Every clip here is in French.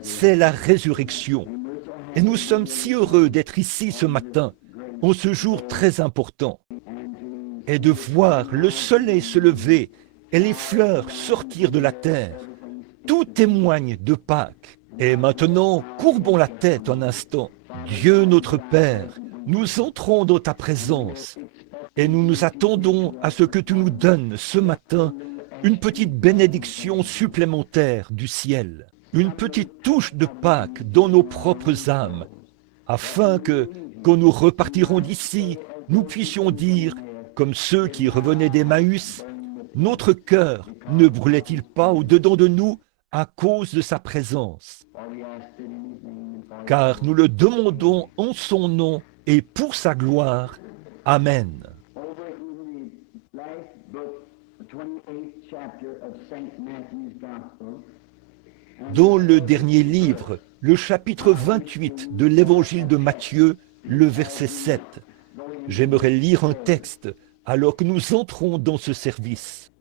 c'est la résurrection. Et nous sommes si heureux d'être ici ce matin, en ce jour très important, et de voir le soleil se lever et les fleurs sortir de la terre. Tout témoigne de Pâques. Et maintenant, courbons la tête un instant. Dieu notre Père, nous entrons dans ta présence et nous nous attendons à ce que tu nous donnes ce matin une petite bénédiction supplémentaire du ciel, une petite touche de Pâques dans nos propres âmes, afin que, quand nous repartirons d'ici, nous puissions dire, comme ceux qui revenaient d'Emmaüs, notre cœur ne brûlait-il pas au-dedans de nous à cause de sa présence? Car nous le demandons en son nom et pour sa gloire. Amen. Dans le dernier livre, le chapitre 28 de l'évangile de Matthieu, le verset 7, j'aimerais lire un texte alors que nous entrons dans ce service.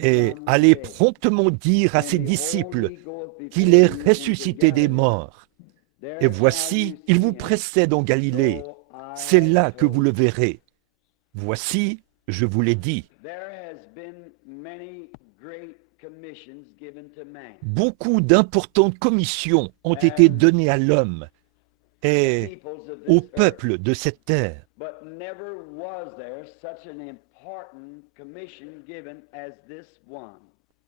Et allez promptement dire à ses disciples qu'il est ressuscité des morts. Et voici, il vous précède en Galilée. C'est là que vous le verrez. Voici, je vous l'ai dit. Beaucoup d'importantes commissions ont été données à l'homme et au peuple de cette terre.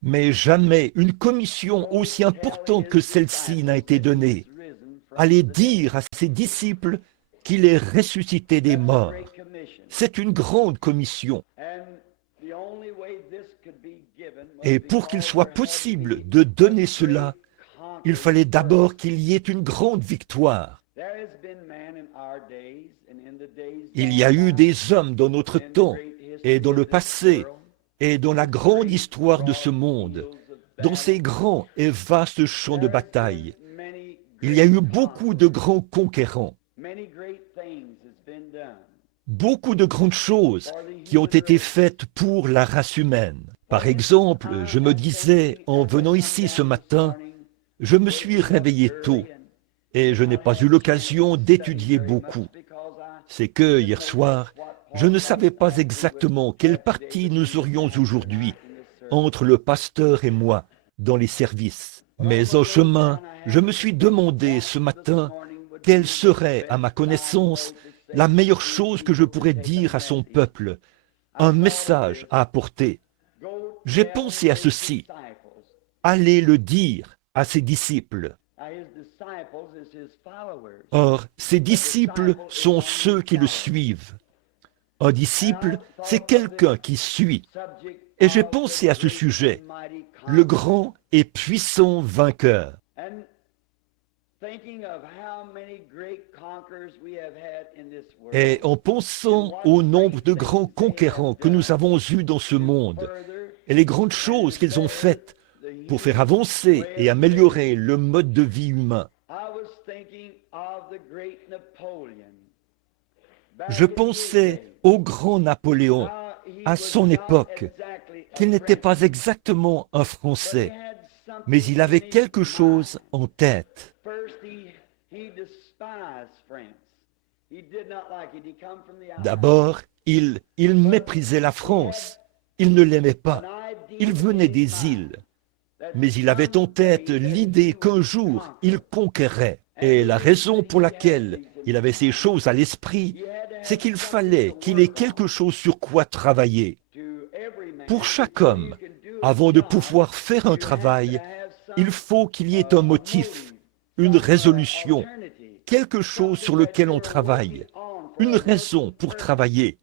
Mais jamais une commission aussi importante que celle-ci n'a été donnée. Allez dire à ses disciples qu'il est ressuscité des morts. C'est une grande commission. Et pour qu'il soit possible de donner cela, il fallait d'abord qu'il y ait une grande victoire. Il y a eu des hommes dans notre temps et dans le passé et dans la grande histoire de ce monde, dans ces grands et vastes champs de bataille. Il y a eu beaucoup de grands conquérants, beaucoup de grandes choses qui ont été faites pour la race humaine. Par exemple, je me disais, en venant ici ce matin, je me suis réveillé tôt et je n'ai pas eu l'occasion d'étudier beaucoup. C'est que hier soir, je ne savais pas exactement quelle partie nous aurions aujourd'hui entre le pasteur et moi dans les services. Mais en chemin, je me suis demandé ce matin quelle serait, à ma connaissance, la meilleure chose que je pourrais dire à son peuple, un message à apporter. J'ai pensé à ceci. Allez le dire à ses disciples. Or, ses disciples sont ceux qui le suivent. Un disciple, c'est quelqu'un qui suit. Et j'ai pensé à ce sujet, le grand et puissant vainqueur. Et en pensant au nombre de grands conquérants que nous avons eus dans ce monde, et les grandes choses qu'ils ont faites pour faire avancer et améliorer le mode de vie humain, je pensais au grand Napoléon, à son époque, qu'il n'était pas exactement un Français, mais il avait quelque chose en tête. D'abord, il méprisait la France, il ne l'aimait pas, il venait des îles, mais il avait en tête l'idée qu'un jour il conquerrait. Et la raison pour laquelle il avait ces choses à l'esprit, c'est qu'il fallait qu'il ait quelque chose sur quoi travailler. Pour chaque homme, avant de pouvoir faire un travail, il faut qu'il y ait un motif, une résolution, quelque chose sur lequel on travaille, une raison pour travailler,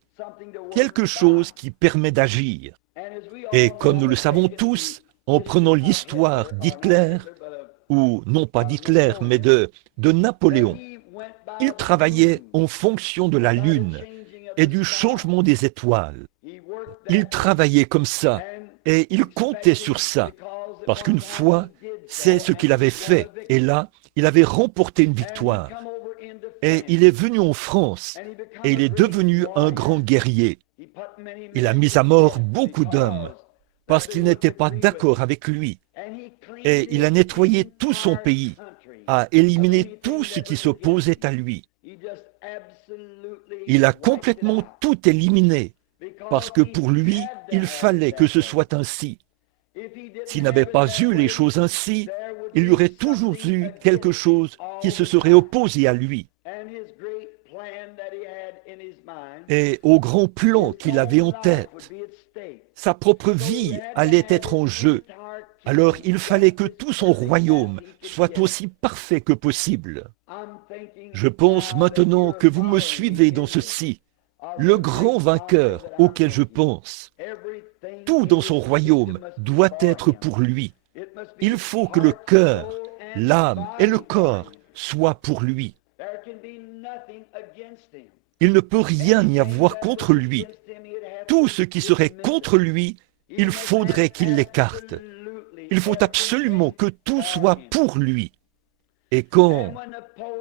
quelque chose qui permet d'agir. Et comme nous le savons tous, en prenant l'histoire d'Hitler, ou non pas d'Hitler, mais de Napoléon, il travaillait en fonction de la lune et du changement des étoiles. Il travaillait comme ça et il comptait sur ça, parce qu'une fois, c'est ce qu'il avait fait. Et là, il avait remporté une victoire. Et il est venu en France et il est devenu un grand guerrier. Il a mis à mort beaucoup d'hommes parce qu'il n'était pas d'accord avec lui. Et il a nettoyé tout son pays, a éliminé tout ce qui s'opposait à lui. Il a complètement tout éliminé, parce que pour lui, il fallait que ce soit ainsi. S'il n'avait pas eu les choses ainsi, il y aurait toujours eu quelque chose qui se serait opposé à lui. Et au grand plan qu'il avait en tête, sa propre vie allait être en jeu. Alors il fallait que tout son royaume soit aussi parfait que possible. Je pense maintenant que vous me suivez dans ceci. Le grand vainqueur auquel je pense, tout dans son royaume doit être pour lui. Il faut que le cœur, l'âme et le corps soient pour lui. Il ne peut rien y avoir contre lui. Tout ce qui serait contre lui, il faudrait qu'il l'écarte. Il faut absolument que tout soit pour lui. Et quand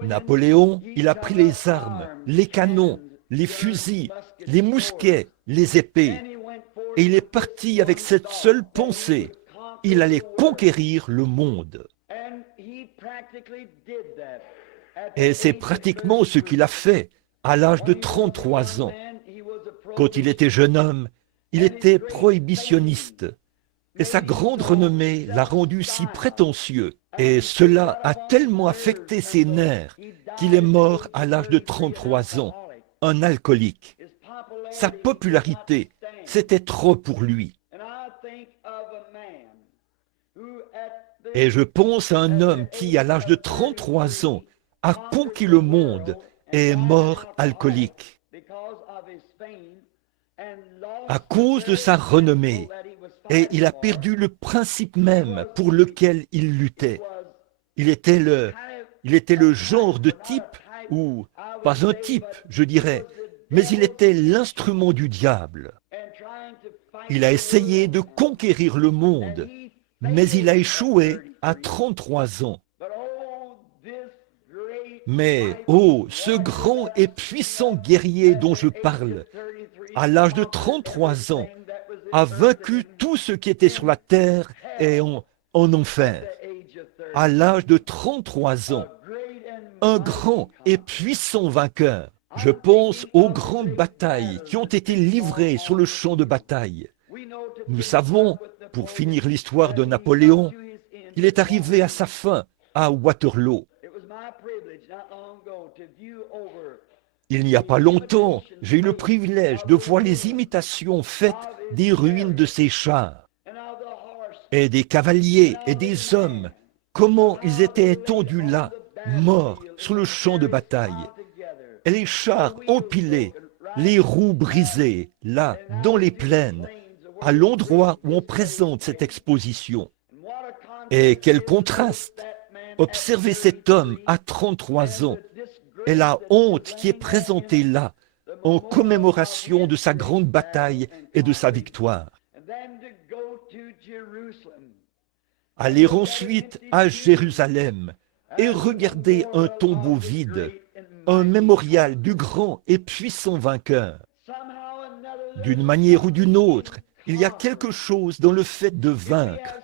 Napoléon, il a pris les armes, les canons, les fusils, les mousquets, les épées, et il est parti avec cette seule pensée, il allait conquérir le monde. Et c'est pratiquement ce qu'il a fait à l'âge de 33 ans. Quand il était jeune homme, il était prohibitionniste. Et sa grande renommée l'a rendu si prétentieux. Et cela a tellement affecté ses nerfs qu'il est mort à l'âge de 33 ans, un alcoolique. Sa popularité, c'était trop pour lui. Et je pense à un homme qui, à l'âge de 33 ans, a conquis le monde et est mort alcoolique. À cause de sa renommée, et il a perdu le principe même pour lequel il luttait. Il était le genre de type, ou pas un type, je dirais, mais il était l'instrument du diable. Il a essayé de conquérir le monde, mais il a échoué à 33 ans. Mais, oh, ce grand et puissant guerrier dont je parle, à l'âge de 33 ans, a vaincu tout ce qui était sur la terre et en enfer. À l'âge de 33 ans, un grand et puissant vainqueur. Je pense aux grandes batailles qui ont été livrées sur le champ de bataille. Nous savons, pour finir l'histoire de Napoléon, qu'il est arrivé à sa fin à Waterloo. Il n'y a pas longtemps, j'ai eu le privilège de voir les imitations faites des ruines de ces chars, et des cavaliers et des hommes, comment ils étaient étendus là, morts sur le champ de bataille, et les chars empilés, les roues brisées, là, dans les plaines, à l'endroit où on présente cette exposition. Et quel contraste! Observez cet homme à 33 ans, et la honte qui est présentée là, en commémoration de sa grande bataille et de sa victoire. Aller ensuite à Jérusalem et regarder un tombeau vide, un mémorial du grand et puissant vainqueur. D'une manière ou d'une autre, il y a quelque chose dans le fait de vaincre.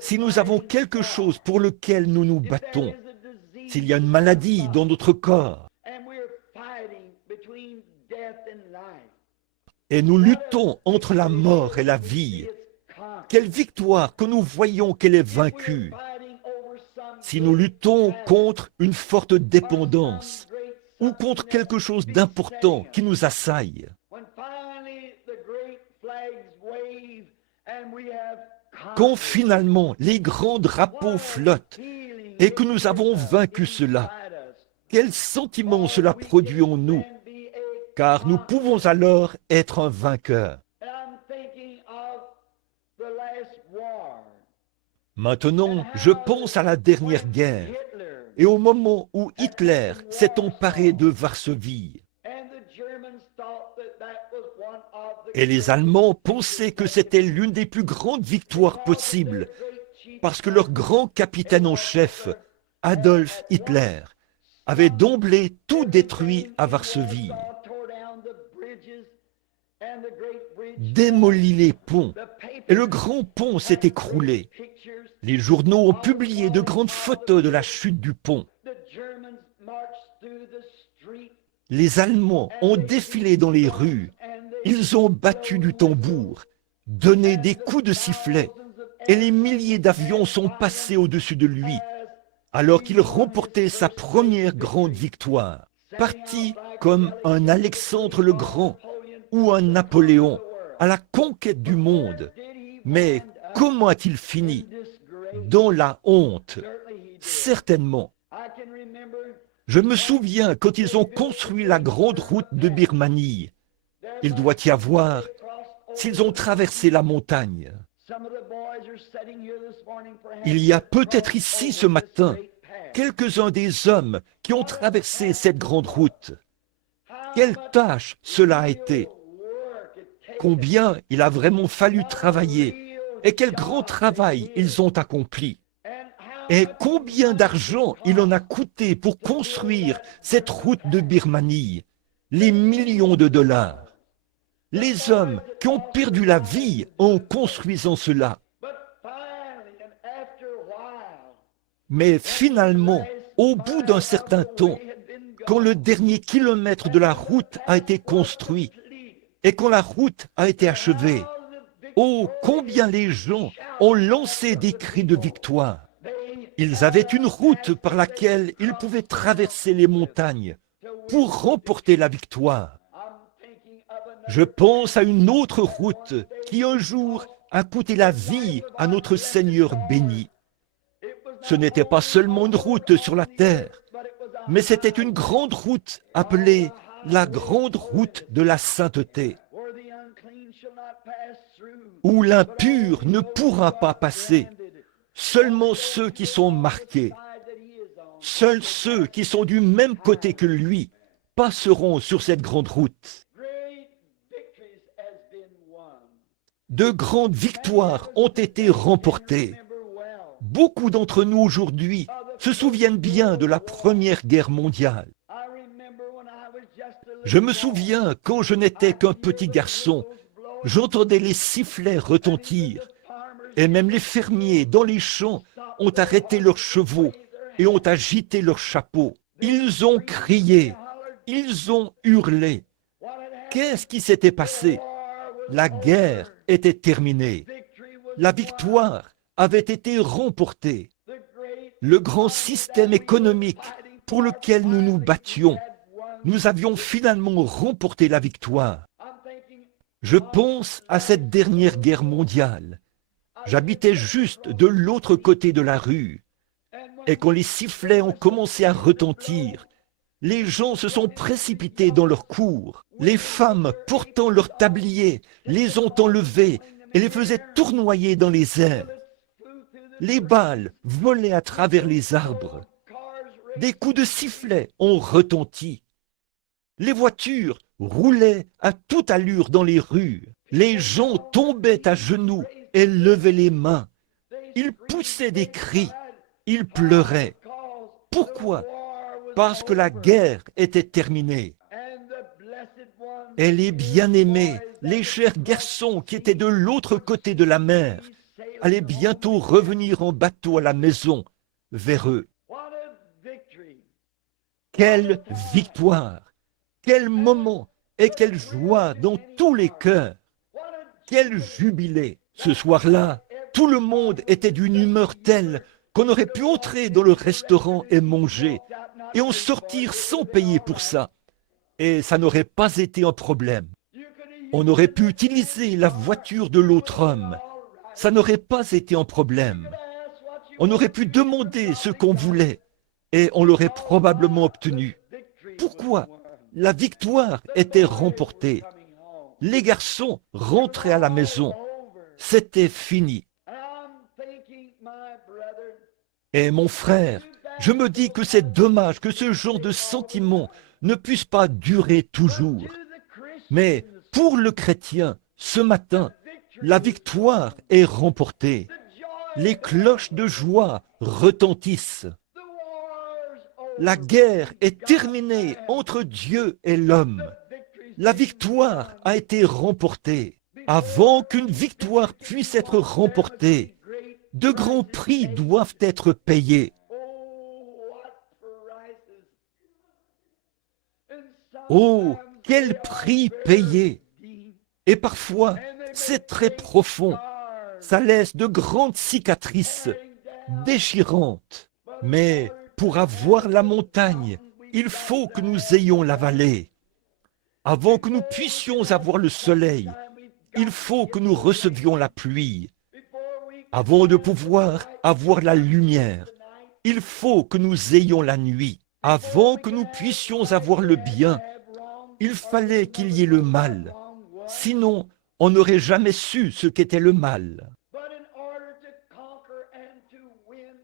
Si nous avons quelque chose pour lequel nous nous battons, s'il y a une maladie dans notre corps, et nous luttons entre la mort et la vie, quelle victoire que nous voyons qu'elle est vaincue. Si nous luttons contre une forte dépendance ou contre quelque chose d'important qui nous assaille, quand finalement les grands drapeaux flottent et que nous avons vaincu cela, quel sentiment cela produit en nous, car nous pouvons alors être un vainqueur. Maintenant, je pense à la dernière guerre et au moment où Hitler s'est emparé de Varsovie. Et les Allemands pensaient que c'était l'une des plus grandes victoires possibles, parce que leur grand capitaine en chef, Adolf Hitler, avait d'emblée tout détruit à Varsovie. démolit les ponts et le grand pont s'est écroulé. Les journaux ont publié de grandes photos de la chute du pont. Les Allemands ont défilé dans les rues. Ils ont battu du tambour, donné des coups de sifflet, et les milliers d'avions sont passés au-dessus de lui, alors qu'il remportait sa première grande victoire, parti comme un Alexandre le Grand ou un Napoléon à la conquête du monde. Mais comment a-t-il fini? Dans la honte, certainement. Je me souviens quand ils ont construit la grande route de Birmanie. Il doit y avoir, s'ils ont traversé la montagne. Il y a peut-être ici ce matin quelques-uns des hommes qui ont traversé cette grande route. Quelle tâche cela a été! Combien il a vraiment fallu travailler et quel grand travail ils ont accompli. Et combien d'argent il en a coûté pour construire cette route de Birmanie, les millions de dollars. Les hommes qui ont perdu la vie en construisant cela. Mais finalement, au bout d'un certain temps, quand le dernier kilomètre de la route a été construit et quand la route a été achevée, oh, combien les gens ont lancé des cris de victoire. Ils avaient une route par laquelle ils pouvaient traverser les montagnes pour remporter la victoire. Je pense à une autre route qui un jour a coûté la vie à notre Seigneur béni. Ce n'était pas seulement une route sur la terre, mais c'était une grande route appelée la grande route de la sainteté, où l'impur ne pourra pas passer. Seulement ceux qui sont marqués, seuls ceux qui sont du même côté que lui passeront sur cette grande route. De grandes victoires ont été remportées. Beaucoup d'entre nous aujourd'hui se souviennent bien de la Première Guerre mondiale. Je me souviens quand je n'étais qu'un petit garçon, j'entendais les sifflets retentir. Et même les fermiers dans les champs ont arrêté leurs chevaux et ont agité leurs chapeaux. Ils ont crié, ils ont hurlé. Qu'est-ce qui s'était passé? La guerre était terminée. La victoire avait été remportée. Le grand système économique pour lequel nous nous battions, nous avions finalement remporté la victoire. Je pense à cette dernière guerre mondiale. J'habitais juste de l'autre côté de la rue. Et quand les sifflets ont commencé à retentir, les gens se sont précipités dans leur cour. Les femmes, portant leurs tabliers, les ont enlevés et les faisaient tournoyer dans les airs. Les balles volaient à travers les arbres. Des coups de sifflet ont retenti. Les voitures roulaient à toute allure dans les rues. Les gens tombaient à genoux et levaient les mains. Ils poussaient des cris. Ils pleuraient. Pourquoi? Parce que la guerre était terminée. Et les bien-aimés, les chers garçons qui étaient de l'autre côté de la mer, allaient bientôt revenir en bateau à la maison vers eux. Quelle victoire! Quel moment et quelle joie dans tous les cœurs! Quel jubilé! Ce soir-là, tout le monde était d'une humeur telle qu'on aurait pu entrer dans le restaurant et manger, et en sortir sans payer pour ça. Et ça n'aurait pas été un problème. On aurait pu utiliser la voiture de l'autre homme. Ça n'aurait pas été un problème. On aurait pu demander ce qu'on voulait, et on l'aurait probablement obtenu. Pourquoi? La victoire était remportée. Les garçons rentraient à la maison. C'était fini. Et mon frère, je me dis que c'est dommage que ce genre de sentiment ne puisse pas durer toujours. Mais pour le chrétien, ce matin, la victoire est remportée. Les cloches de joie retentissent. La guerre est terminée entre Dieu et l'homme. La victoire a été remportée. Avant qu'une victoire puisse être remportée, de grands prix doivent être payés. Oh, quel prix payé! Et parfois, c'est très profond. Ça laisse de grandes cicatrices déchirantes. Mais pour avoir la montagne, il faut que nous ayons la vallée. Avant que nous puissions avoir le soleil, il faut que nous recevions la pluie. Avant de pouvoir avoir la lumière, il faut que nous ayons la nuit. Avant que nous puissions avoir le bien, il fallait qu'il y ait le mal. Sinon, on n'aurait jamais su ce qu'était le mal.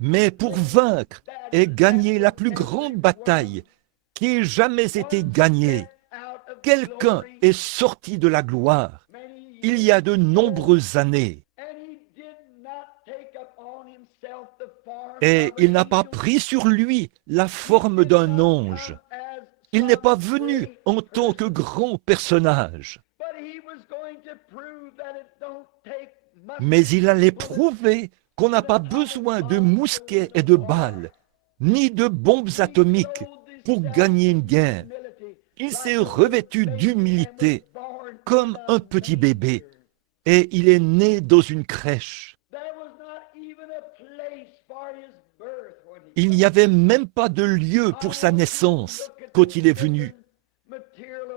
Mais pour vaincre et gagner la plus grande bataille qui ait jamais été gagnée, quelqu'un est sorti de la gloire il y a de nombreuses années. Et il n'a pas pris sur lui la forme d'un ange. Il n'est pas venu en tant que grand personnage. Mais il allait prouver qu'on n'a pas besoin de mousquets et de balles, ni de bombes atomiques pour gagner une guerre. Il s'est revêtu d'humilité comme un petit bébé et il est né dans une crèche. Il n'y avait même pas de lieu pour sa naissance quand il est venu.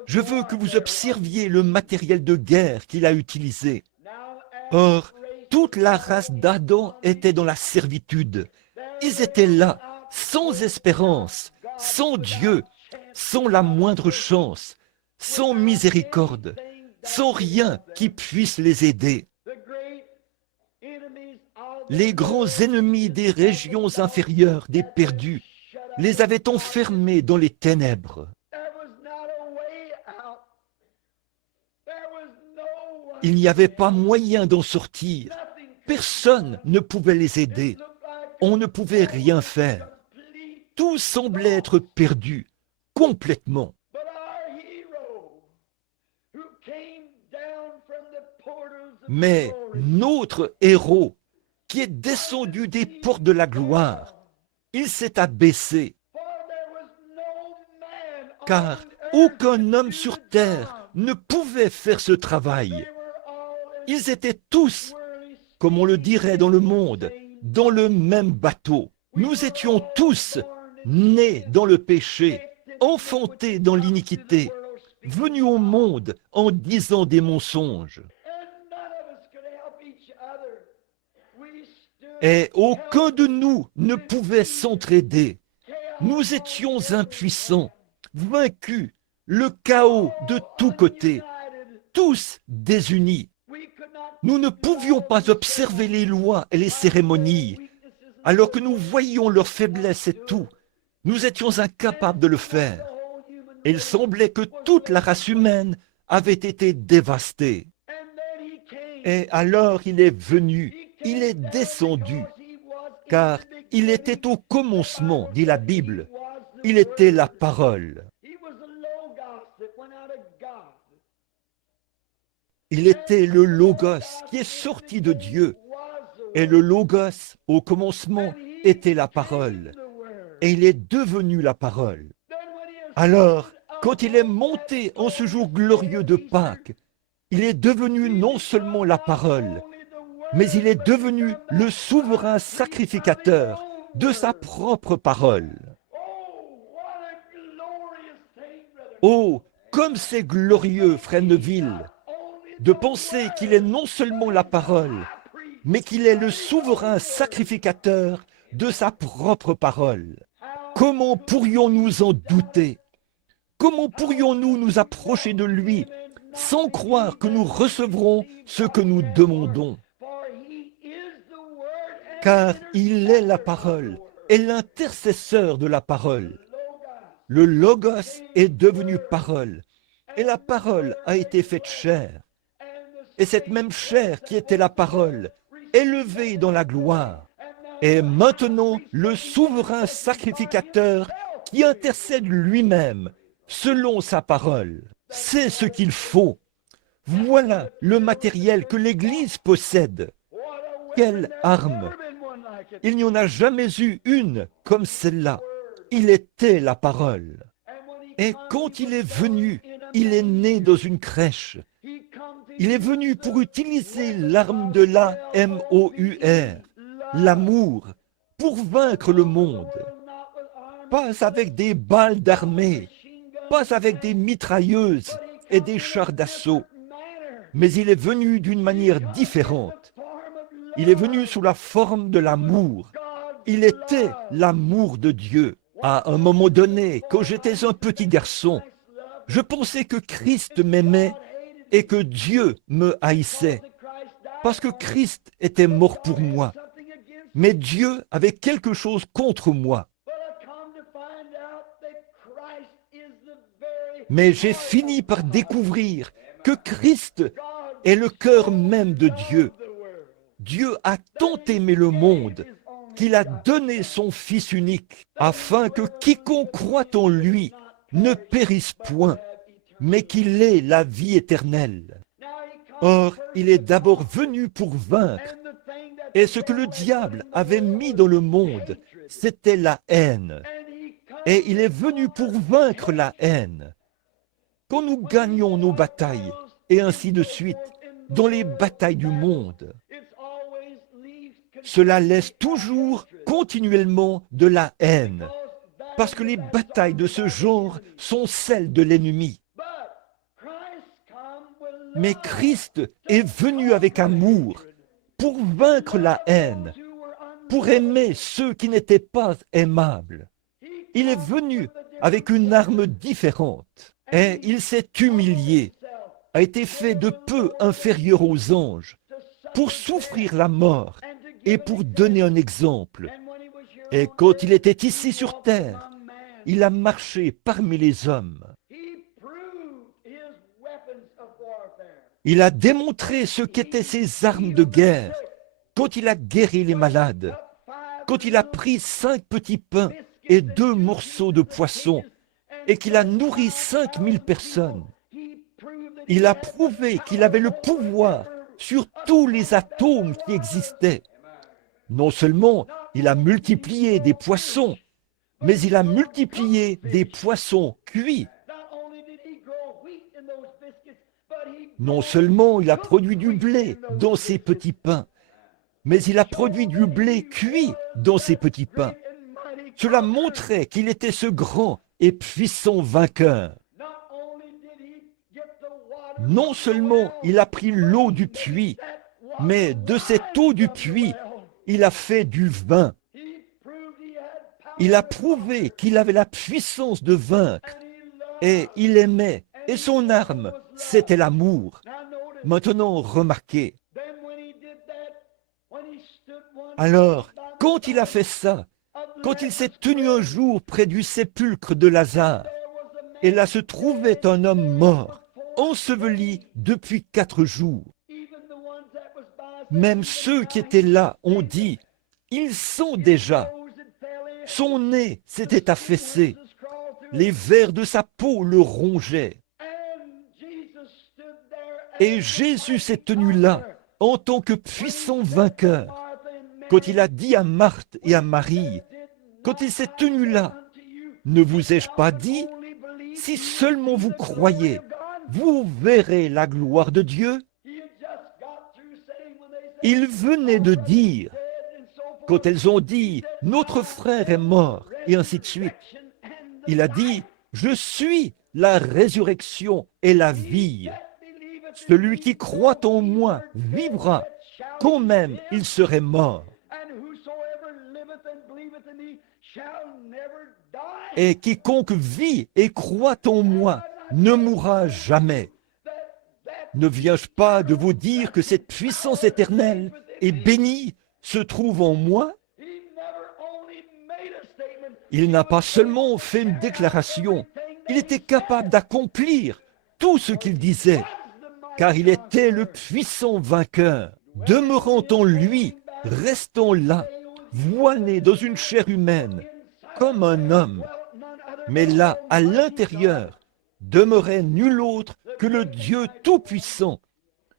Je veux que vous observiez le matériel de guerre qu'il a utilisé. Or, toute la race d'Adam était dans la servitude. Ils étaient là, sans espérance, sans Dieu, sans la moindre chance, sans miséricorde, sans rien qui puisse les aider. Les grands ennemis des régions inférieures, des perdus, les avaient enfermés dans les ténèbres. Il n'y avait pas moyen d'en sortir. Personne ne pouvait les aider. On ne pouvait rien faire. Tout semblait être perdu, complètement. Mais notre héros, qui est descendu des portes de la gloire, il s'est abaissé, car aucun homme sur terre ne pouvait faire ce travail. Ils étaient tous, comme on le dirait dans le monde, dans le même bateau. Nous étions tous nés dans le péché, enfantés dans l'iniquité, venus au monde en disant des mensonges. Et aucun de nous ne pouvait s'entraider. Nous étions impuissants, vaincus, le chaos de tous côtés, tous désunis. Nous ne pouvions pas observer les lois et les cérémonies, alors que nous voyions leurs faiblesses et tout. Nous étions incapables de le faire. Et il semblait que toute la race humaine avait été dévastée. Et alors il est venu, il est descendu, car il était au commencement, dit la Bible. Il était la parole. Il était le Logos qui est sorti de Dieu. Et le Logos, au commencement, était la parole. Et il est devenu la parole. Alors, quand il est monté en ce jour glorieux de Pâques, il est devenu non seulement la parole, mais il est devenu le souverain sacrificateur de sa propre parole. Oh, comme c'est glorieux, frère Neville, de penser qu'il est non seulement la parole, mais qu'il est le souverain sacrificateur de sa propre parole. Comment pourrions-nous en douter? Comment pourrions-nous nous approcher de lui sans croire que nous recevrons ce que nous demandons? Car il est la parole et l'intercesseur de la parole. Le Logos est devenu parole et la parole a été faite chair. Et cette même chair qui était la parole, élevée dans la gloire, est maintenant le souverain sacrificateur qui intercède lui-même selon sa parole. C'est ce qu'il faut. Voilà le matériel que l'Église possède. Quelle arme! Il n'y en a jamais eu une comme celle-là. Il était la parole. Et quand il est venu, il est né dans une crèche. Il est venu pour utiliser l'arme de l'Amour, l'amour, pour vaincre le monde. Pas avec des balles d'armée, pas avec des mitrailleuses et des chars d'assaut, mais il est venu d'une manière différente. Il est venu sous la forme de l'amour. Il était l'amour de Dieu. À un moment donné, quand j'étais un petit garçon, je pensais que Christ m'aimait et que Dieu me haïssait, parce que Christ était mort pour moi. Mais Dieu avait quelque chose contre moi. Mais j'ai fini par découvrir que Christ est le cœur même de Dieu. Dieu a tant aimé le monde qu'il a donné son Fils unique, afin que quiconque croit en lui ne périsse point, mais qu'il ait la vie éternelle. Or, il est d'abord venu pour vaincre, et ce que le diable avait mis dans le monde, c'était la haine. Et il est venu pour vaincre la haine. Quand nous gagnons nos batailles, et ainsi de suite, dans les batailles du monde, cela laisse toujours continuellement de la haine, parce que les batailles de ce genre sont celles de l'ennemi. Mais Christ est venu avec amour pour vaincre la haine, pour aimer ceux qui n'étaient pas aimables. Il est venu avec une arme différente et il s'est humilié, a été fait de peu inférieur aux anges, pour souffrir la mort et pour donner un exemple. Et quand il était ici sur terre, il a marché parmi les hommes. Il a démontré ce qu'étaient ses armes de guerre, quand il a guéri les malades, quand il a pris 5 petits pains et 2 morceaux de poisson, et qu'il a nourri 5000 personnes. Il a prouvé qu'il avait le pouvoir sur tous les atomes qui existaient. Non seulement il a multiplié des poissons, mais il a multiplié des poissons cuits. Non seulement il a produit du blé dans ses petits pains, mais il a produit du blé cuit dans ses petits pains. Cela montrait qu'il était ce grand et puissant vainqueur. Non seulement il a pris l'eau du puits, mais de cette eau du puits, il a fait du vin. Il a prouvé qu'il avait la puissance de vaincre, et il aimait, et son arme, c'était l'amour. Maintenant, remarquez. Alors, quand il a fait ça, quand il s'est tenu un jour près du sépulcre de Lazare, et là se trouvait un homme mort, enseveli depuis 4 jours. Même ceux qui étaient là ont dit, ils sont déjà. Son nez s'était affaissé, les vers de sa peau le rongeaient. Et Jésus s'est tenu là, en tant que puissant vainqueur, quand il a dit à Marthe et à Marie, quand il s'est tenu là, ne vous ai-je pas dit, si seulement vous croyez, vous verrez la gloire de Dieu. Il venait de dire, quand elles ont dit, notre frère est mort, et ainsi de suite, il a dit, je suis la résurrection et la vie. Celui qui croit en moi vivra, quand même il serait mort. Et quiconque vit et croit en moi ne mourra jamais. Ne viens-je pas de vous dire que cette puissance éternelle et bénie se trouve en moi? Il n'a pas seulement fait une déclaration, il était capable d'accomplir tout ce qu'il disait, car il était le puissant vainqueur. Demeurant en lui, restant là, voilé dans une chair humaine, comme un homme. Mais là, à l'intérieur, demeurait nul autre que le Dieu Tout-Puissant,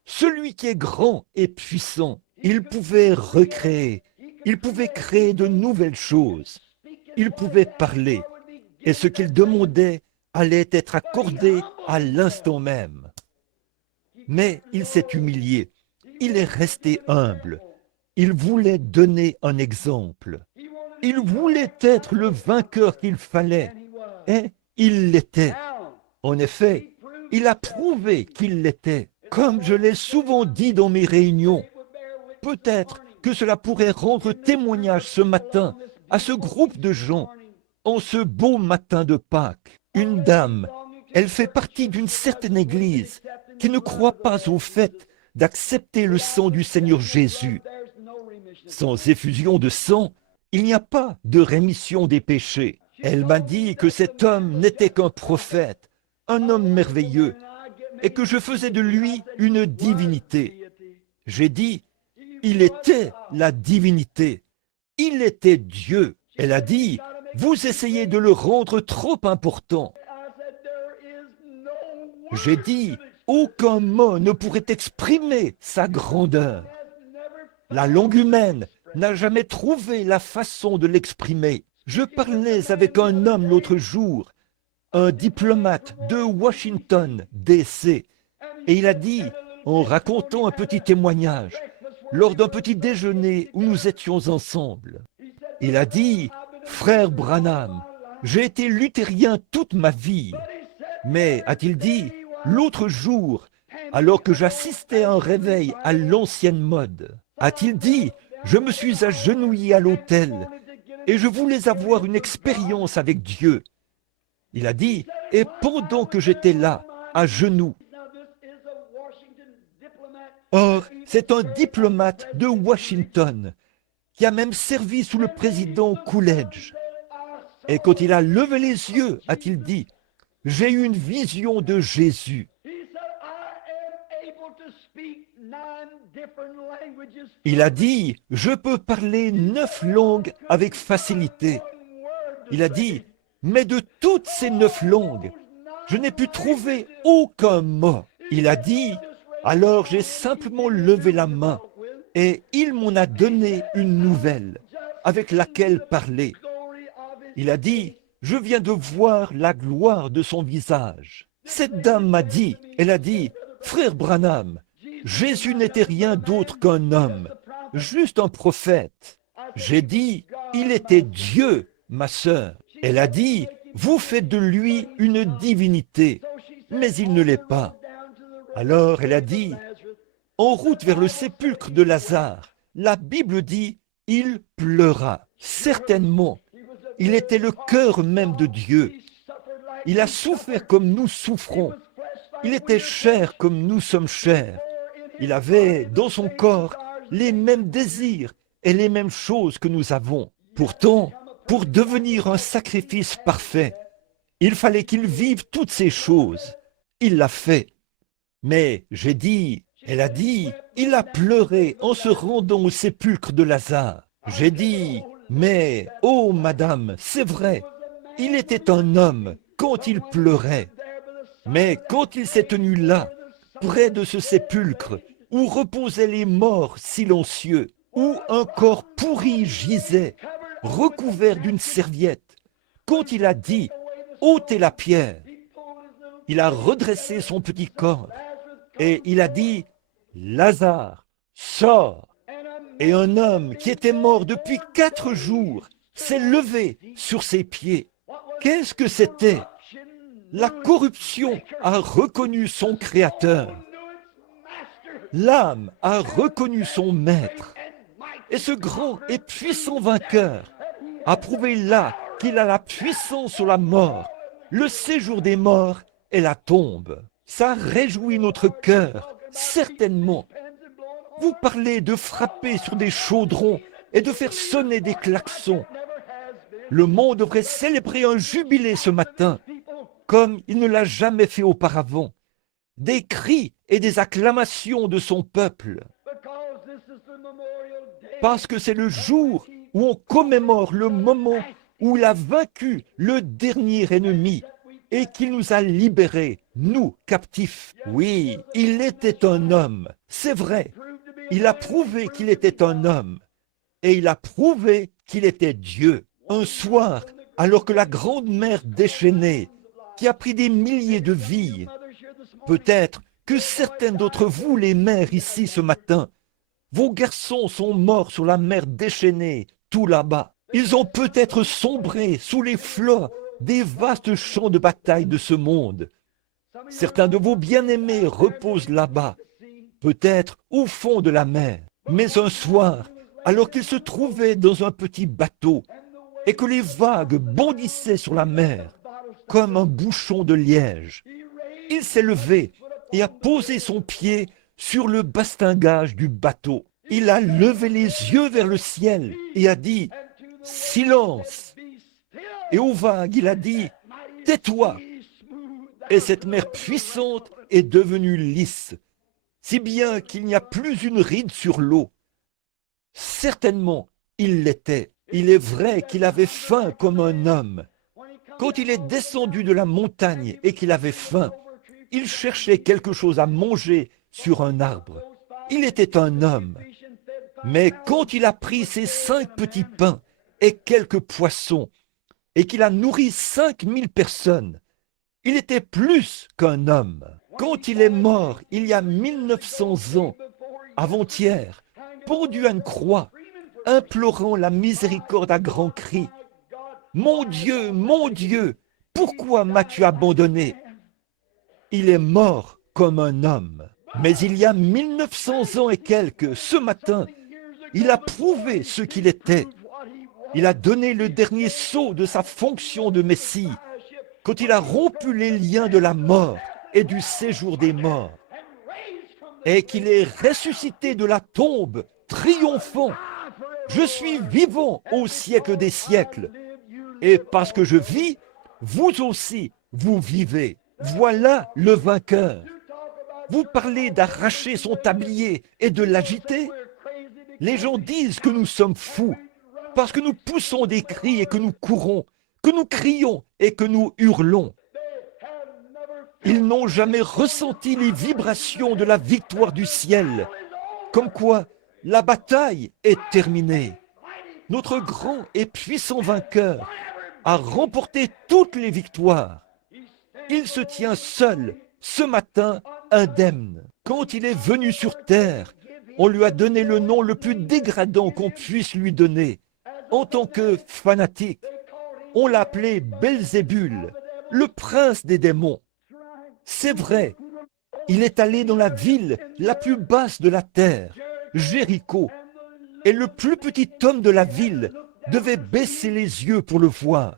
celui qui est grand et puissant. Il pouvait recréer, il pouvait créer de nouvelles choses, il pouvait parler, et ce qu'il demandait allait être accordé à l'instant même. Mais il s'est humilié, il est resté humble, il voulait donner un exemple, il voulait être le vainqueur qu'il fallait, et il l'était. En effet, il a prouvé qu'il l'était. Comme je l'ai souvent dit dans mes réunions, peut-être que cela pourrait rendre témoignage ce matin à ce groupe de gens en ce beau matin de Pâques. Une dame, elle fait partie d'une certaine église qui ne croit pas au fait d'accepter le sang du Seigneur Jésus. Sans effusion de sang, il n'y a pas de rémission des péchés. Elle m'a dit que cet homme n'était qu'un prophète, un homme merveilleux, et que je faisais de lui une divinité. J'ai dit, il était la divinité, il était Dieu. Elle a dit, vous essayez de le rendre trop important. J'ai dit, aucun mot ne pourrait exprimer sa grandeur. La langue humaine n'a jamais trouvé la façon de l'exprimer. Je parlais avec un homme l'autre jour, un diplomate de Washington, D.C., et il a dit, en racontant un petit témoignage, lors d'un petit déjeuner où nous étions ensemble, il a dit, « Frère Branham, j'ai été luthérien toute ma vie, mais, a-t-il dit, l'autre jour, alors que j'assistais à un réveil à l'ancienne mode, a-t-il dit, je me suis agenouillé à l'autel et je voulais avoir une expérience avec Dieu. Il a dit, et pendant que j'étais là, à genoux, or, c'est un diplomate de Washington qui a même servi sous le président Coolidge. Et quand il a levé les yeux, a-t-il dit, j'ai eu une vision de Jésus. Il a dit, je peux parler 9 langues avec facilité. Il a dit, mais de toutes ces 9 langues, je n'ai pu trouver aucun mot. Il a dit, alors j'ai simplement levé la main et il m'en a donné une nouvelle avec laquelle parler. Il a dit, je viens de voir la gloire de son visage. Cette dame m'a dit, elle a dit, frère Branham, Jésus n'était rien d'autre qu'un homme, juste un prophète. J'ai dit, il était Dieu, ma sœur. Elle a dit, vous faites de lui une divinité, mais il ne l'est pas. Alors elle a dit, en route vers le sépulcre de Lazare, la Bible dit, il pleura. Certainement, il était le cœur même de Dieu. Il a souffert comme nous souffrons. Il était chair comme nous sommes chairs. Il avait dans son corps les mêmes désirs et les mêmes choses que nous avons. Pourtant, pour devenir un sacrifice parfait, il fallait qu'il vive toutes ces choses. Il l'a fait. Mais j'ai dit, elle a dit, il a pleuré en se rendant au sépulcre de Lazare. J'ai dit, mais, oh madame, c'est vrai, il était un homme quand il pleurait. Mais quand il s'est tenu là, près de ce sépulcre, où reposaient les morts silencieux, où un corps pourri gisait, recouvert d'une serviette, quand il a dit, ôtez la pierre, il a redressé son petit corps et il a dit, Lazare, sors. Et un homme qui était mort depuis 4 jours s'est levé sur ses pieds. Qu'est-ce que c'était? La corruption a reconnu son créateur. L'âme a reconnu son maître. Et ce grand et puissant vainqueur a prouvé là qu'il a la puissance sur la mort, le séjour des morts et la tombe. Ça réjouit notre cœur, certainement. Vous parlez de frapper sur des chaudrons et de faire sonner des klaxons. Le monde devrait célébrer un jubilé ce matin, comme il ne l'a jamais fait auparavant. Des cris et des acclamations de son peuple. Parce que c'est le jour où on commémore le moment où il a vaincu le dernier ennemi et qu'il nous a libérés, nous, captifs. Oui, il était un homme, c'est vrai. Il a prouvé qu'il était un homme, et il a prouvé qu'il était Dieu. Un soir, alors que la grande mer déchaînée, qui a pris des milliers de vies, peut-être que certains d'entre vous, les mères ici ce matin, vos garçons sont morts sur la mer déchaînée, tout là-bas. Ils ont peut-être sombré sous les flots des vastes champs de bataille de ce monde. Certains de vos bien-aimés reposent là-bas, peut-être au fond de la mer. Mais un soir, alors qu'ils se trouvaient dans un petit bateau et que les vagues bondissaient sur la mer comme un bouchon de liège, il s'est levé et a posé son pied sur le bastingage du bateau. Il a levé les yeux vers le ciel et a dit « Silence !» Et aux vagues, il a dit « Tais-toi !» Et cette mer puissante est devenue lisse, si bien qu'il n'y a plus une ride sur l'eau. Certainement, il l'était. Il est vrai qu'il avait faim comme un homme. Quand il est descendu de la montagne et qu'il avait faim, il cherchait quelque chose à manger sur un arbre. Il était un homme. Mais quand il a pris ses 5 petits pains et quelques poissons, et qu'il a nourri 5000 personnes, il était plus qu'un homme. Quand il est mort, il y a 1900 ans, avant-hier, pendu à une croix, implorant la miséricorde à grands cris. « Mon Dieu, pourquoi m'as-tu abandonné ?» Il est mort comme un homme. Mais il y a 1900 ans et quelques, ce matin, il a prouvé ce qu'il était. Il a donné le dernier sceau de sa fonction de Messie, quand il a rompu les liens de la mort et du séjour des morts, et qu'il est ressuscité de la tombe, triomphant. Je suis vivant au siècle des siècles, et parce que je vis, vous aussi, vous vivez. Voilà le vainqueur. Vous parlez d'arracher son tablier et de l'agiter. Les gens disent que nous sommes fous, parce que nous poussons des cris et que nous courons, que nous crions et que nous hurlons. Ils n'ont jamais ressenti les vibrations de la victoire du ciel, comme quoi la bataille est terminée. Notre grand et puissant vainqueur a remporté toutes les victoires. Il se tient seul, ce matin, indemne. Quand il est venu sur terre, on lui a donné le nom le plus dégradant qu'on puisse lui donner. En tant que fanatique, on l'appelait Belzébul, le prince des démons. C'est vrai, il est allé dans la ville la plus basse de la terre, Jéricho, et le plus petit homme de la ville devait baisser les yeux pour le voir.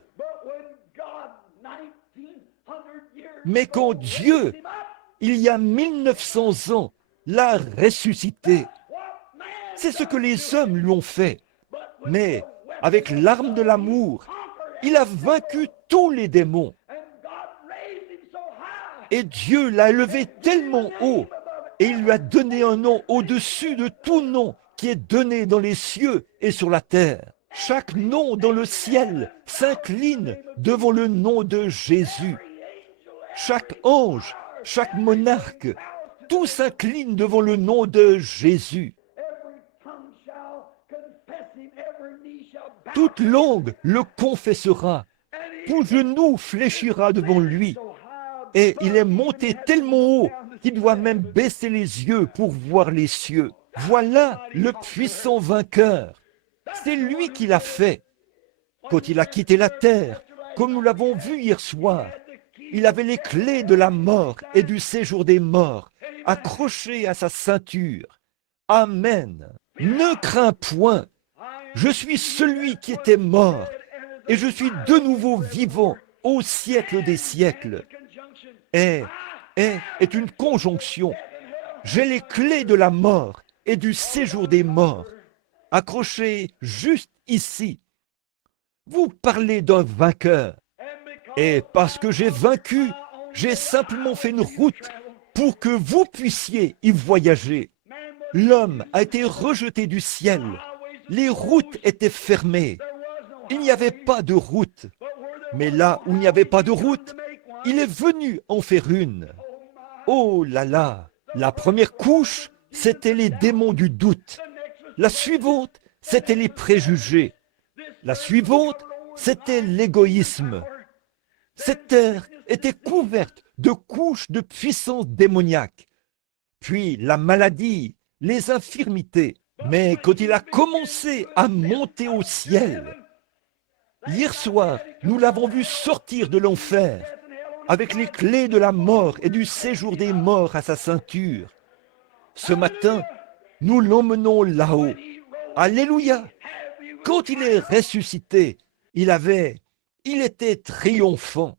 Mais quand Dieu, il y a 1900 ans, l'a ressuscité, c'est ce que les hommes lui ont fait. Mais avec l'arme de l'amour, il a vaincu tous les démons. Et Dieu l'a élevé tellement haut, et il lui a donné un nom au-dessus de tout nom qui est donné dans les cieux et sur la terre. Chaque nom dans le ciel s'incline devant le nom de Jésus. Chaque ange, chaque monarque, tout s'incline devant le nom de Jésus. Toute langue le confessera, tout genou fléchira devant lui. Et il est monté tellement haut qu'il doit même baisser les yeux pour voir les cieux. Voilà le puissant vainqueur. C'est lui qui l'a fait. Quand il a quitté la terre, comme nous l'avons vu hier soir, il avait les clés de la mort et du séjour des morts accrochées à sa ceinture. Amen. Ne crains point. Je suis celui qui était mort et je suis de nouveau vivant au siècle des siècles. Est une conjonction. J'ai les clés de la mort et du séjour des morts accrochées juste ici. Vous parlez d'un vainqueur. Et parce que j'ai vaincu, j'ai simplement fait une route pour que vous puissiez y voyager. L'homme a été rejeté du ciel. Les routes étaient fermées. Il n'y avait pas de route. Mais là où il n'y avait pas de route, il est venu en faire une. Oh là là, la première couche, c'était les démons du doute. La suivante, c'était les préjugés. La suivante, c'était l'égoïsme. Cette terre était couverte de couches de puissance démoniaque. Puis la maladie, les infirmités. Mais quand il a commencé à monter au ciel, hier soir, nous l'avons vu sortir de l'enfer avec les clés de la mort et du séjour des morts à sa ceinture. Ce matin, nous l'emmenons là-haut. Alléluia! Quand il est ressuscité, il était triomphant.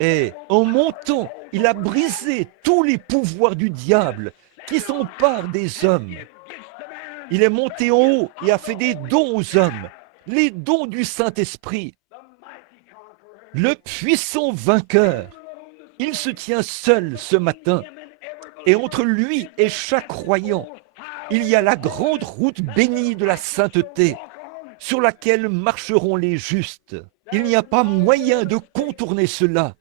Et en montant, il a brisé tous les pouvoirs du diable qui s'emparent des hommes. Il est monté en haut et a fait des dons aux hommes, les dons du Saint-Esprit. Le puissant vainqueur, il se tient seul ce matin. Et entre lui et chaque croyant, il y a la grande route bénie de la sainteté sur laquelle marcheront les justes. Il n'y a pas moyen de contourner cela.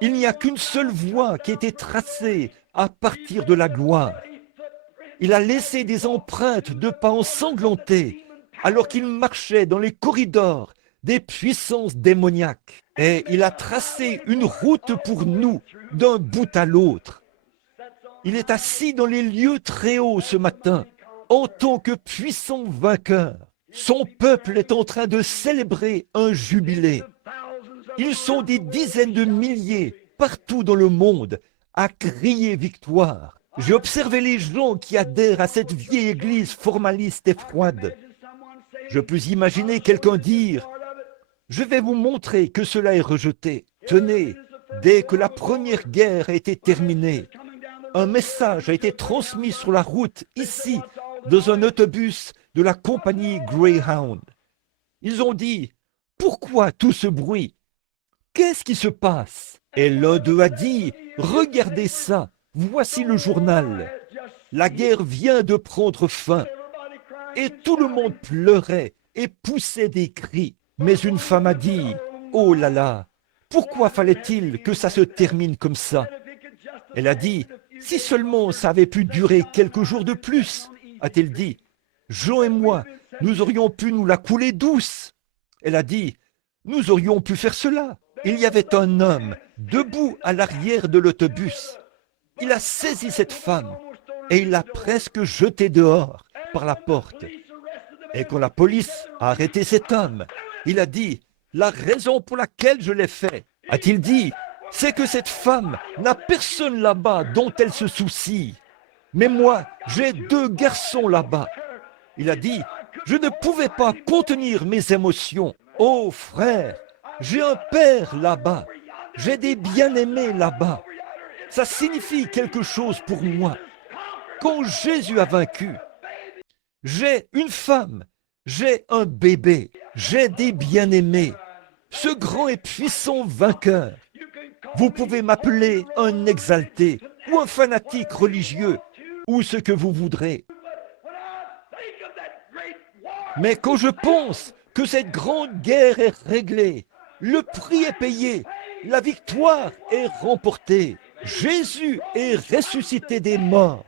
Il n'y a qu'une seule voie qui a été tracée à partir de la gloire. Il a laissé des empreintes de pas ensanglantés alors qu'il marchait dans les corridors des puissances démoniaques. Et il a tracé une route pour nous d'un bout à l'autre. Il est assis dans les lieux très hauts ce matin en tant que puissant vainqueur. Son peuple est en train de célébrer un jubilé. Ils sont des dizaines de milliers partout dans le monde à crier victoire. J'ai observé les gens qui adhèrent à cette vieille église formaliste et froide. Je peux imaginer quelqu'un dire « Je vais vous montrer que cela est rejeté. Tenez, dès que la première guerre a été terminée, un message a été transmis sur la route ici, dans un autobus de la compagnie Greyhound. Ils ont dit « Pourquoi tout ce bruit? Qu'est-ce qui se passe ?» Et l'un d'eux a dit « Regardez ça, voici le journal. La guerre vient de prendre fin. » Et tout le monde pleurait et poussait des cris. Mais une femme a dit « Oh là là, pourquoi fallait-il que ça se termine comme ça ?» Elle a dit « Si seulement ça avait pu durer quelques jours de plus, a-t-elle dit. Jean et moi, nous aurions pu nous la couler douce. Elle a dit « Nous aurions pu faire cela. » Il y avait un homme debout à l'arrière de l'autobus. Il a saisi cette femme et il l'a presque jetée dehors par la porte. Et quand la police a arrêté cet homme, il a dit « La raison pour laquelle je l'ai fait, a-t-il dit, c'est que cette femme n'a personne là-bas dont elle se soucie. Mais moi, j'ai 2 garçons là-bas. » Il a dit « Je ne pouvais pas contenir mes émotions. Oh frère, j'ai un père là-bas. J'ai des bien-aimés là-bas. Ça signifie quelque chose pour moi. Quand Jésus a vaincu, j'ai une femme, j'ai un bébé, j'ai des bien-aimés. Ce grand et puissant vainqueur. Vous pouvez m'appeler un exalté ou un fanatique religieux ou ce que vous voudrez. Mais quand je pense que cette grande guerre est réglée, le prix est payé, la victoire est remportée, Jésus est ressuscité des morts,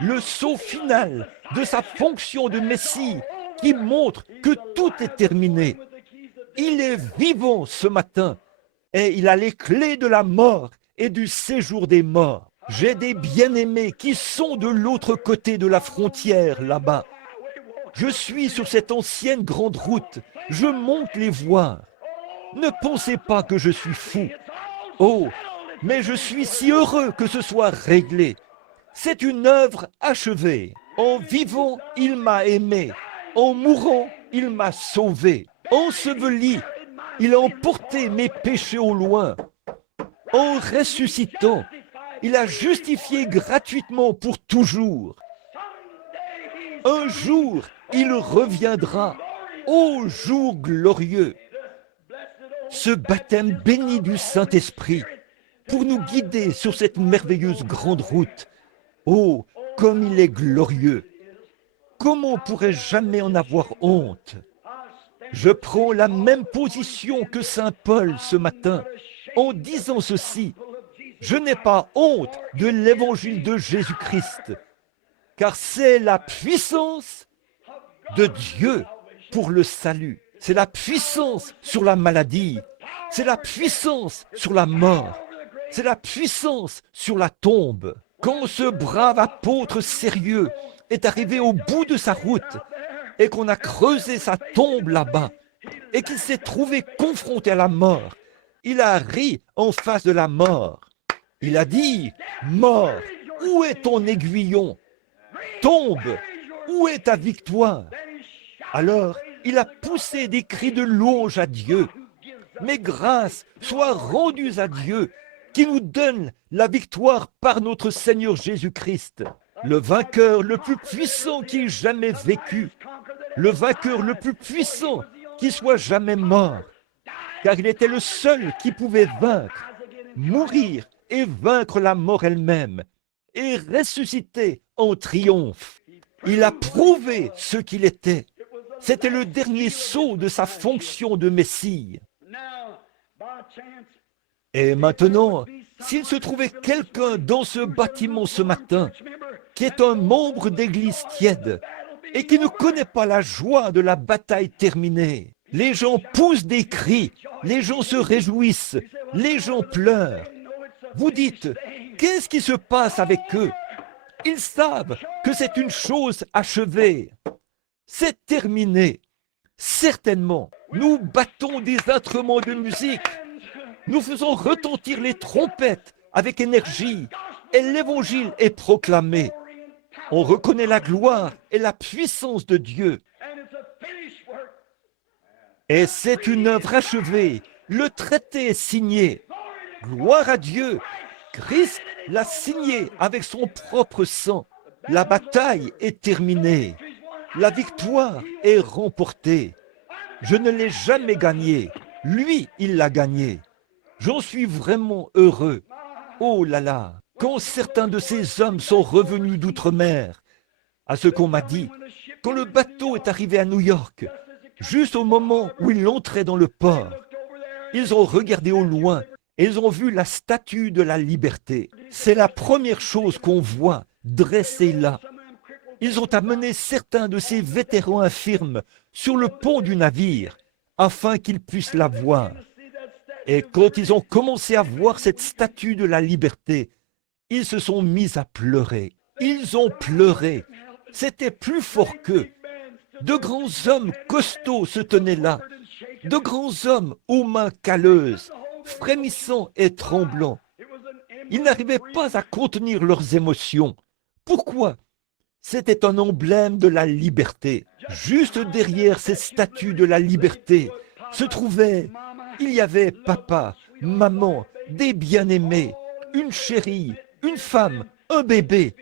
le saut final de sa fonction de Messie qui montre que tout est terminé. Il est vivant ce matin et il a les clés de la mort et du séjour des morts. J'ai des bien-aimés qui sont de l'autre côté de la frontière là-bas. Je suis sur cette ancienne grande route, je monte les voir. Ne pensez pas que je suis fou. Oh, mais je suis si heureux que ce soit réglé. C'est une œuvre achevée. En vivant, il m'a aimé. En mourant, il m'a sauvé. Enseveli, il a emporté mes péchés au loin. En ressuscitant, il a justifié gratuitement pour toujours. Un jour, il reviendra. Ô jour glorieux! Ce baptême béni du Saint-Esprit pour nous guider sur cette merveilleuse grande route. Oh, comme il est glorieux! Comment pourrais-je jamais en avoir honte? Je prends la même position que Saint Paul ce matin en disant ceci. Je n'ai pas honte de l'évangile de Jésus-Christ, car c'est la puissance de Dieu pour le salut. C'est la puissance sur la maladie. C'est la puissance sur la mort. C'est la puissance sur la tombe. Quand ce brave apôtre sérieux est arrivé au bout de sa route et qu'on a creusé sa tombe là-bas et qu'il s'est trouvé confronté à la mort, il a ri en face de la mort. Il a dit, « Mort, où est ton aiguillon? Tombe, où est ta victoire ?» Alors, il a poussé des cris de louange à Dieu. Mais grâce soit rendue à Dieu qui nous donne la victoire par notre Seigneur Jésus-Christ, le vainqueur le plus puissant qui ait jamais vécu, le vainqueur le plus puissant qui soit jamais mort, car il était le seul qui pouvait vaincre, mourir et vaincre la mort elle-même, et ressusciter en triomphe. Il a prouvé ce qu'il était. C'était le dernier saut de sa fonction de Messie. Et maintenant, s'il se trouvait quelqu'un dans ce bâtiment ce matin qui est un membre d'église tiède et qui ne connaît pas la joie de la bataille terminée, les gens poussent des cris, les gens se réjouissent, les gens pleurent. Vous dites, qu'est-ce qui se passe avec eux? Ils savent que c'est une chose achevée. C'est terminé. Certainement, nous battons des instruments de musique. Nous faisons retentir les trompettes avec énergie et l'évangile est proclamé. On reconnaît la gloire et la puissance de Dieu. Et c'est une œuvre achevée. Le traité est signé. Gloire à Dieu. Christ l'a signé avec son propre sang. La bataille est terminée. La victoire est remportée. Je ne l'ai jamais gagnée. Lui, il l'a gagnée. J'en suis vraiment heureux. Oh là là, quand certains de ces hommes sont revenus d'outre-mer, à ce qu'on m'a dit, quand le bateau est arrivé à New York, juste au moment où il entrait dans le port, ils ont regardé au loin et ils ont vu la statue de la liberté. C'est la première chose qu'on voit dressée là. Ils ont amené certains de ces vétérans infirmes sur le pont du navire afin qu'ils puissent la voir. Et quand ils ont commencé à voir cette statue de la liberté, ils se sont mis à pleurer. Ils ont pleuré. C'était plus fort qu'eux. De grands hommes costauds se tenaient là. De grands hommes aux mains calleuses, frémissants et tremblants. Ils n'arrivaient pas à contenir leurs émotions. Pourquoi? C'était un emblème de la liberté. Juste derrière cette statue de la liberté se trouvait, il y avait papa, maman, des bien-aimés, une chérie, une femme, un bébé.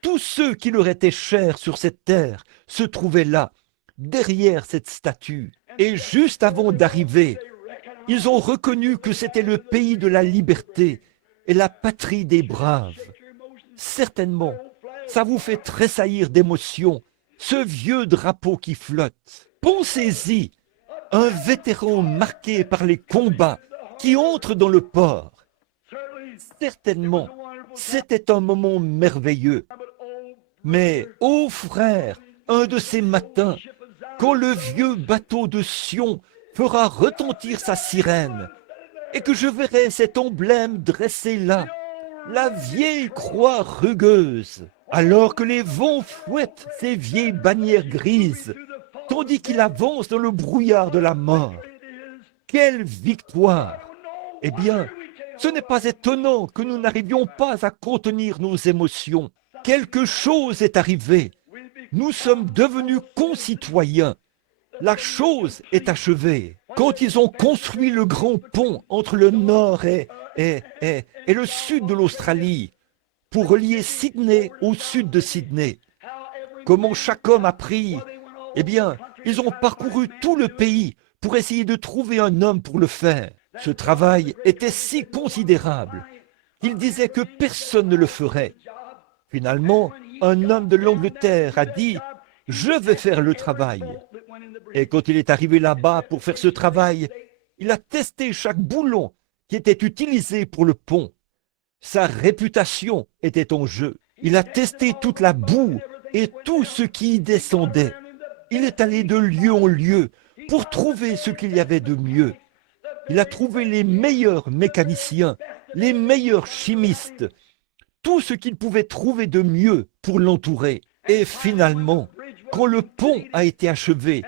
Tous ceux qui leur étaient chers sur cette terre se trouvaient là, derrière cette statue. Et juste avant d'arriver, ils ont reconnu que c'était le pays de la liberté et la patrie des braves. Certainement, ça vous fait tressaillir d'émotion, ce vieux drapeau qui flotte. Pensez-y, un vétéran marqué par les combats qui entre dans le port. Certainement, c'était un moment merveilleux. Mais, ô frère, un de ces matins, quand le vieux bateau de Sion fera retentir sa sirène, et que je verrai cet emblème dressé là, la vieille croix rugueuse, alors que les vents fouettent ces vieilles bannières grises, tandis qu'il avance dans le brouillard de la mort. Quelle victoire! Eh bien, ce n'est pas étonnant que nous n'arrivions pas à contenir nos émotions. Quelque chose est arrivé. Nous sommes devenus concitoyens. La chose est achevée. Quand ils ont construit le grand pont entre le nord et le sud de l'Australie, pour relier Sydney au sud de Sydney, comment chaque homme a pris, eh bien, ils ont parcouru tout le pays pour essayer de trouver un homme pour le faire. Ce travail était si considérable qu'ils disaient que personne ne le ferait. Finalement, un homme de l'Angleterre a dit je vais faire le travail. Et quand il est arrivé là-bas pour faire ce travail, il a testé chaque boulon qui était utilisé pour le pont. Sa réputation était en jeu. Il a testé toute la boue et tout ce qui y descendait. Il est allé de lieu en lieu pour trouver ce qu'il y avait de mieux. Il a trouvé les meilleurs mécaniciens, les meilleurs chimistes, tout ce qu'il pouvait trouver de mieux pour l'entourer. Et finalement, quand le pont a été achevé,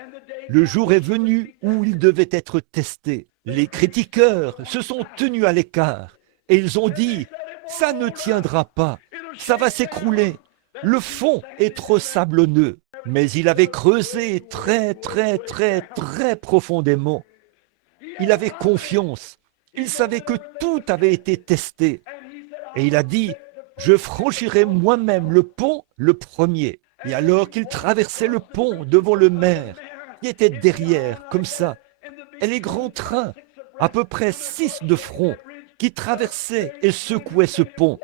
le jour est venu où il devait être testé. Les critiqueurs se sont tenus à l'écart et ils ont dit « ça ne tiendra pas, ça va s'écrouler, le fond est trop sablonneux ». Mais il avait creusé très profondément. Il avait confiance, il savait que tout avait été testé. Et il a dit « je franchirai moi-même le pont le premier ». Et alors qu'il traversait le pont devant le maire, qui était derrière, comme ça, et les grands trains, à peu près 6 de front, qui traversaient et secouaient ce pont.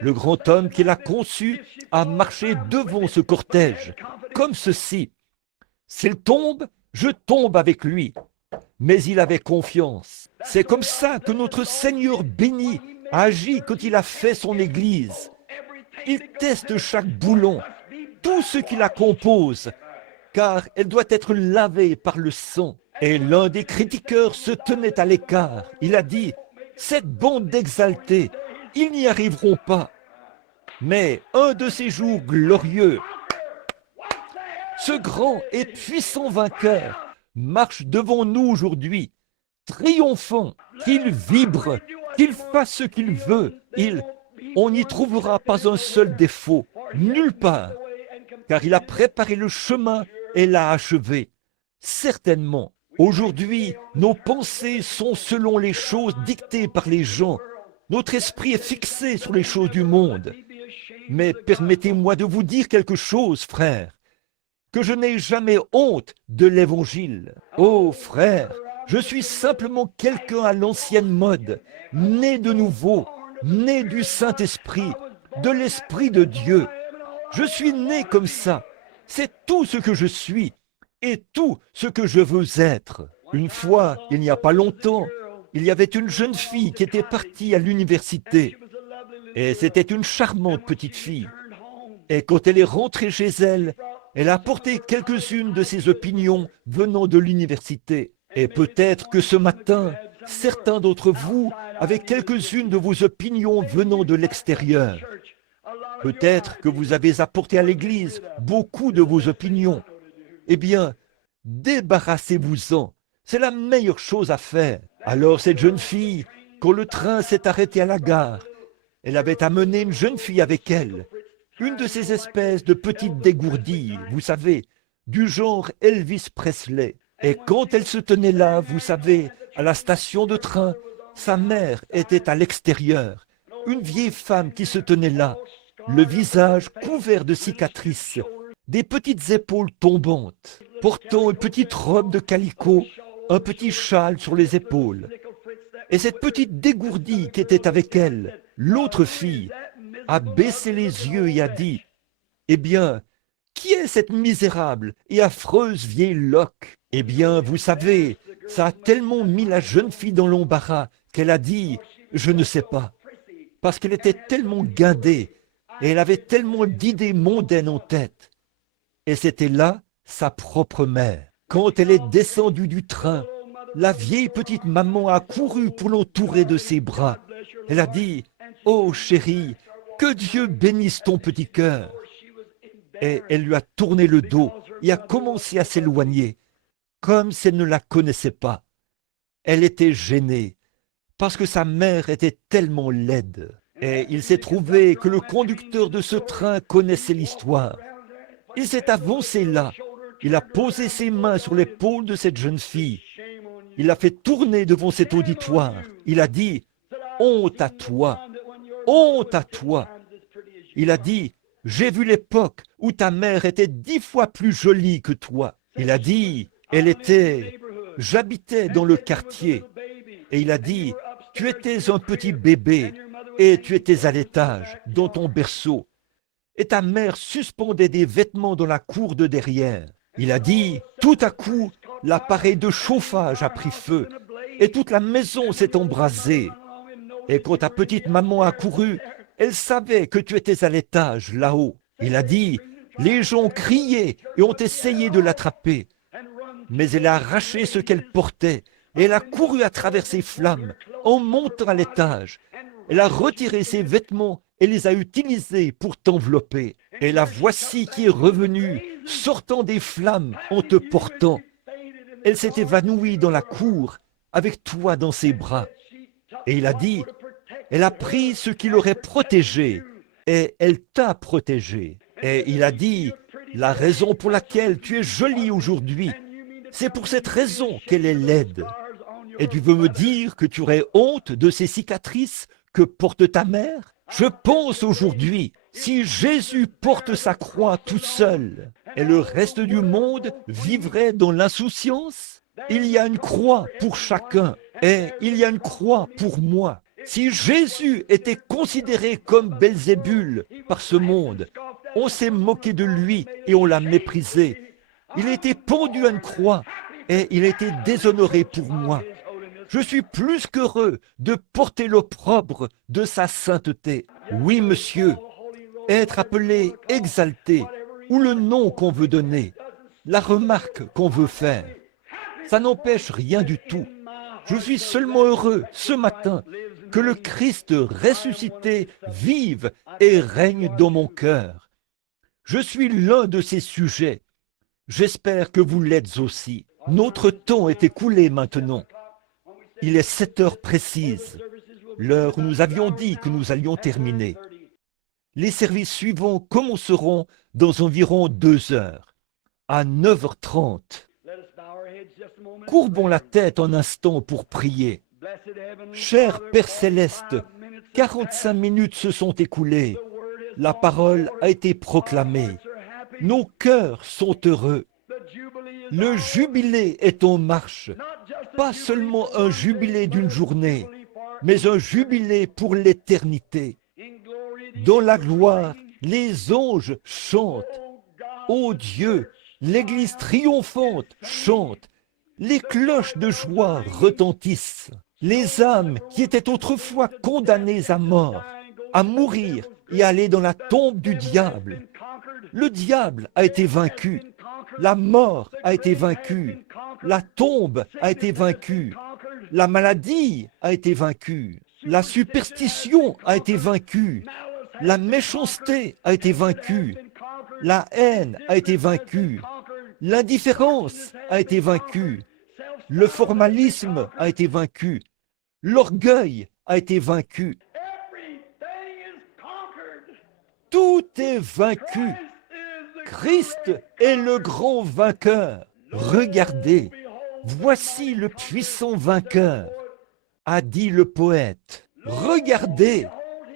Le grand homme qui l'a conçu a marché devant ce cortège, comme ceci. S'il tombe, je tombe avec lui. Mais il avait confiance. C'est comme ça que notre Seigneur béni a agi quand il a fait son Église. Il teste chaque boulon, tout ce qui la compose, car elle doit être lavée par le sang. Et l'un des critiqueurs se tenait à l'écart. Il a dit, cette bande d'exaltés, ils n'y arriveront pas. Mais un de ces jours glorieux, ce grand et puissant vainqueur marche devant nous aujourd'hui, triomphant, qu'il vibre, qu'il fasse ce qu'il veut. On n'y trouvera pas un seul défaut, nulle part, car il a préparé le chemin et l'a achevé. Certainement, aujourd'hui, nos pensées sont selon les choses dictées par les gens. Notre esprit est fixé sur les choses du monde. Mais permettez-moi de vous dire quelque chose, frère, que je n'ai jamais honte de l'Évangile. Oh, frère, je suis simplement quelqu'un à l'ancienne mode, né de nouveau, né du Saint-Esprit, de l'Esprit de Dieu. Je suis né comme ça. C'est tout ce que je suis et tout ce que je veux être. Une fois, il n'y a pas longtemps, il y avait une jeune fille qui était partie à l'université. Et c'était une charmante petite fille. Et quand elle est rentrée chez elle, elle a apporté quelques-unes de ses opinions venant de l'université. Et peut-être que ce matin, certains d'entre vous avaient quelques-unes de vos opinions venant de l'extérieur. Peut-être que vous avez apporté à l'Église beaucoup de vos opinions. Eh bien, débarrassez-vous-en. C'est la meilleure chose à faire. Alors cette jeune fille, quand le train s'est arrêté à la gare, elle avait amené une jeune fille avec elle, une de ces espèces de petites dégourdies, vous savez, du genre Elvis Presley. Et quand elle se tenait là, vous savez, à la station de train, sa mère était à l'extérieur, une vieille femme qui se tenait là, le visage couvert de cicatrices, des petites épaules tombantes, portant une petite robe de calicot, un petit châle sur les épaules. Et cette petite dégourdie qui était avec elle, l'autre fille, a baissé les yeux et a dit, « Eh bien, qui est cette misérable et affreuse vieille loque ?» Eh bien, vous savez, ça a tellement mis la jeune fille dans l'embarras qu'elle a dit, « Je ne sais pas », parce qu'elle était tellement guindée et elle avait tellement d'idées mondaines en tête. Et c'était là sa propre mère. Quand elle est descendue du train, la vieille petite maman a couru pour l'entourer de ses bras. Elle a dit, « Oh chérie, que Dieu bénisse ton petit cœur. » Et elle lui a tourné le dos et a commencé à s'éloigner, comme si elle ne la connaissait pas. Elle était gênée, parce que sa mère était tellement laide. Et il s'est trouvé que le conducteur de ce train connaissait l'histoire. Il s'est avancé là, il a posé ses mains sur l'épaule de cette jeune fille. Il l'a fait tourner devant cet auditoire. Il a dit, « Honte à toi, honte à toi. » Il a dit, « J'ai vu l'époque où ta mère était 10 fois plus jolie que toi. » Il a dit, « J'habitais dans le quartier. » Et il a dit, « Tu étais un petit bébé et tu étais à l'étage, dans ton berceau. et ta mère suspendait des vêtements dans la cour de derrière. Il a dit, tout à coup, l'appareil de chauffage a pris feu et toute la maison s'est embrasée. Et quand ta petite maman a couru, elle savait que tu étais à l'étage, là-haut. Il a dit, les gens criaient et ont essayé de l'attraper. Mais elle a arraché ce qu'elle portait et elle a couru à travers ces flammes en montant à l'étage. Elle a retiré ses vêtements et les a utilisés pour t'envelopper. Et la voici qui est revenue, sortant des flammes en te portant. Elle s'est évanouie dans la cour avec toi dans ses bras. Et il a dit, elle a pris ce qui l'aurait protégé et elle t'a protégé. Et il a dit, la raison pour laquelle tu es jolie aujourd'hui, c'est pour cette raison qu'elle est laide. Et tu veux me dire que tu aurais honte de ces cicatrices que porte ta mère? Je pense aujourd'hui, si Jésus porte sa croix tout seul et le reste du monde vivrait dans l'insouciance, il y a une croix pour chacun et il y a une croix pour moi. Si Jésus était considéré comme Belzébul par ce monde, on s'est moqué de lui et on l'a méprisé. Il a été pendu à une croix et il a été déshonoré pour moi. Je suis plus qu'heureux de porter l'opprobre de sa sainteté. Oui, monsieur, être appelé exalté, ou le nom qu'on veut donner, la remarque qu'on veut faire, ça n'empêche rien du tout. Je suis seulement heureux ce matin que le Christ ressuscité vive et règne dans mon cœur. Je suis l'un de ces sujets. J'espère que vous l'êtes aussi. Notre temps est écoulé maintenant. Il est 7 heures précises, l'heure où nous avions dit que nous allions terminer. Les services suivants commenceront dans environ 2 heures, à 9h30. Courbons la tête un instant pour prier. Cher Père Céleste, 45 minutes se sont écoulées. La parole a été proclamée. Nos cœurs sont heureux. Le jubilé est en marche. Pas seulement un jubilé d'une journée, mais un jubilé pour l'éternité. Dans la gloire, les anges chantent. Ô Dieu, l'Église triomphante chante. Les cloches de joie retentissent. Les âmes qui étaient autrefois condamnées à mort, à mourir et à aller dans la tombe du diable. Le diable a été vaincu. La mort a été vaincue. La tombe a été vaincue. La maladie a été vaincue. La superstition a été vaincue. La méchanceté a été vaincue. La haine a été vaincue. L'indifférence a été vaincue. Le formalisme a été vaincu. L'orgueil a été vaincu. Tout est vaincu. Christ est le grand vainqueur. Regardez, voici le puissant vainqueur, a dit le poète. Regardez,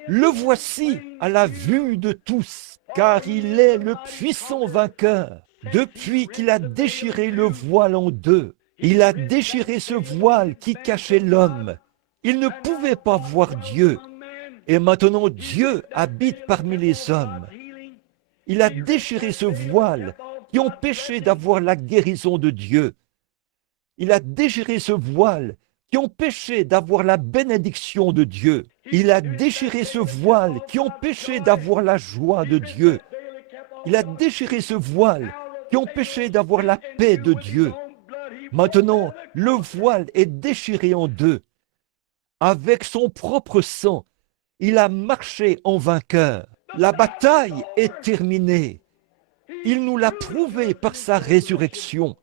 le voici à la vue de tous, car il est le puissant vainqueur. Depuis qu'il a déchiré le voile en deux, il a déchiré ce voile qui cachait l'homme. Il ne pouvait pas voir Dieu. Et maintenant Dieu habite parmi les hommes. Il a déchiré ce voile qui empêchait d'avoir la guérison de Dieu. Il a déchiré ce voile qui empêchait d'avoir la bénédiction de Dieu. Il a déchiré ce voile qui empêchait d'avoir la joie de Dieu. Il a déchiré ce voile qui empêchait d'avoir la paix de Dieu. Maintenant, le voile est déchiré en deux. Avec son propre sang, il a marché en vainqueur. La bataille est terminée. Il nous l'a prouvé par sa résurrection.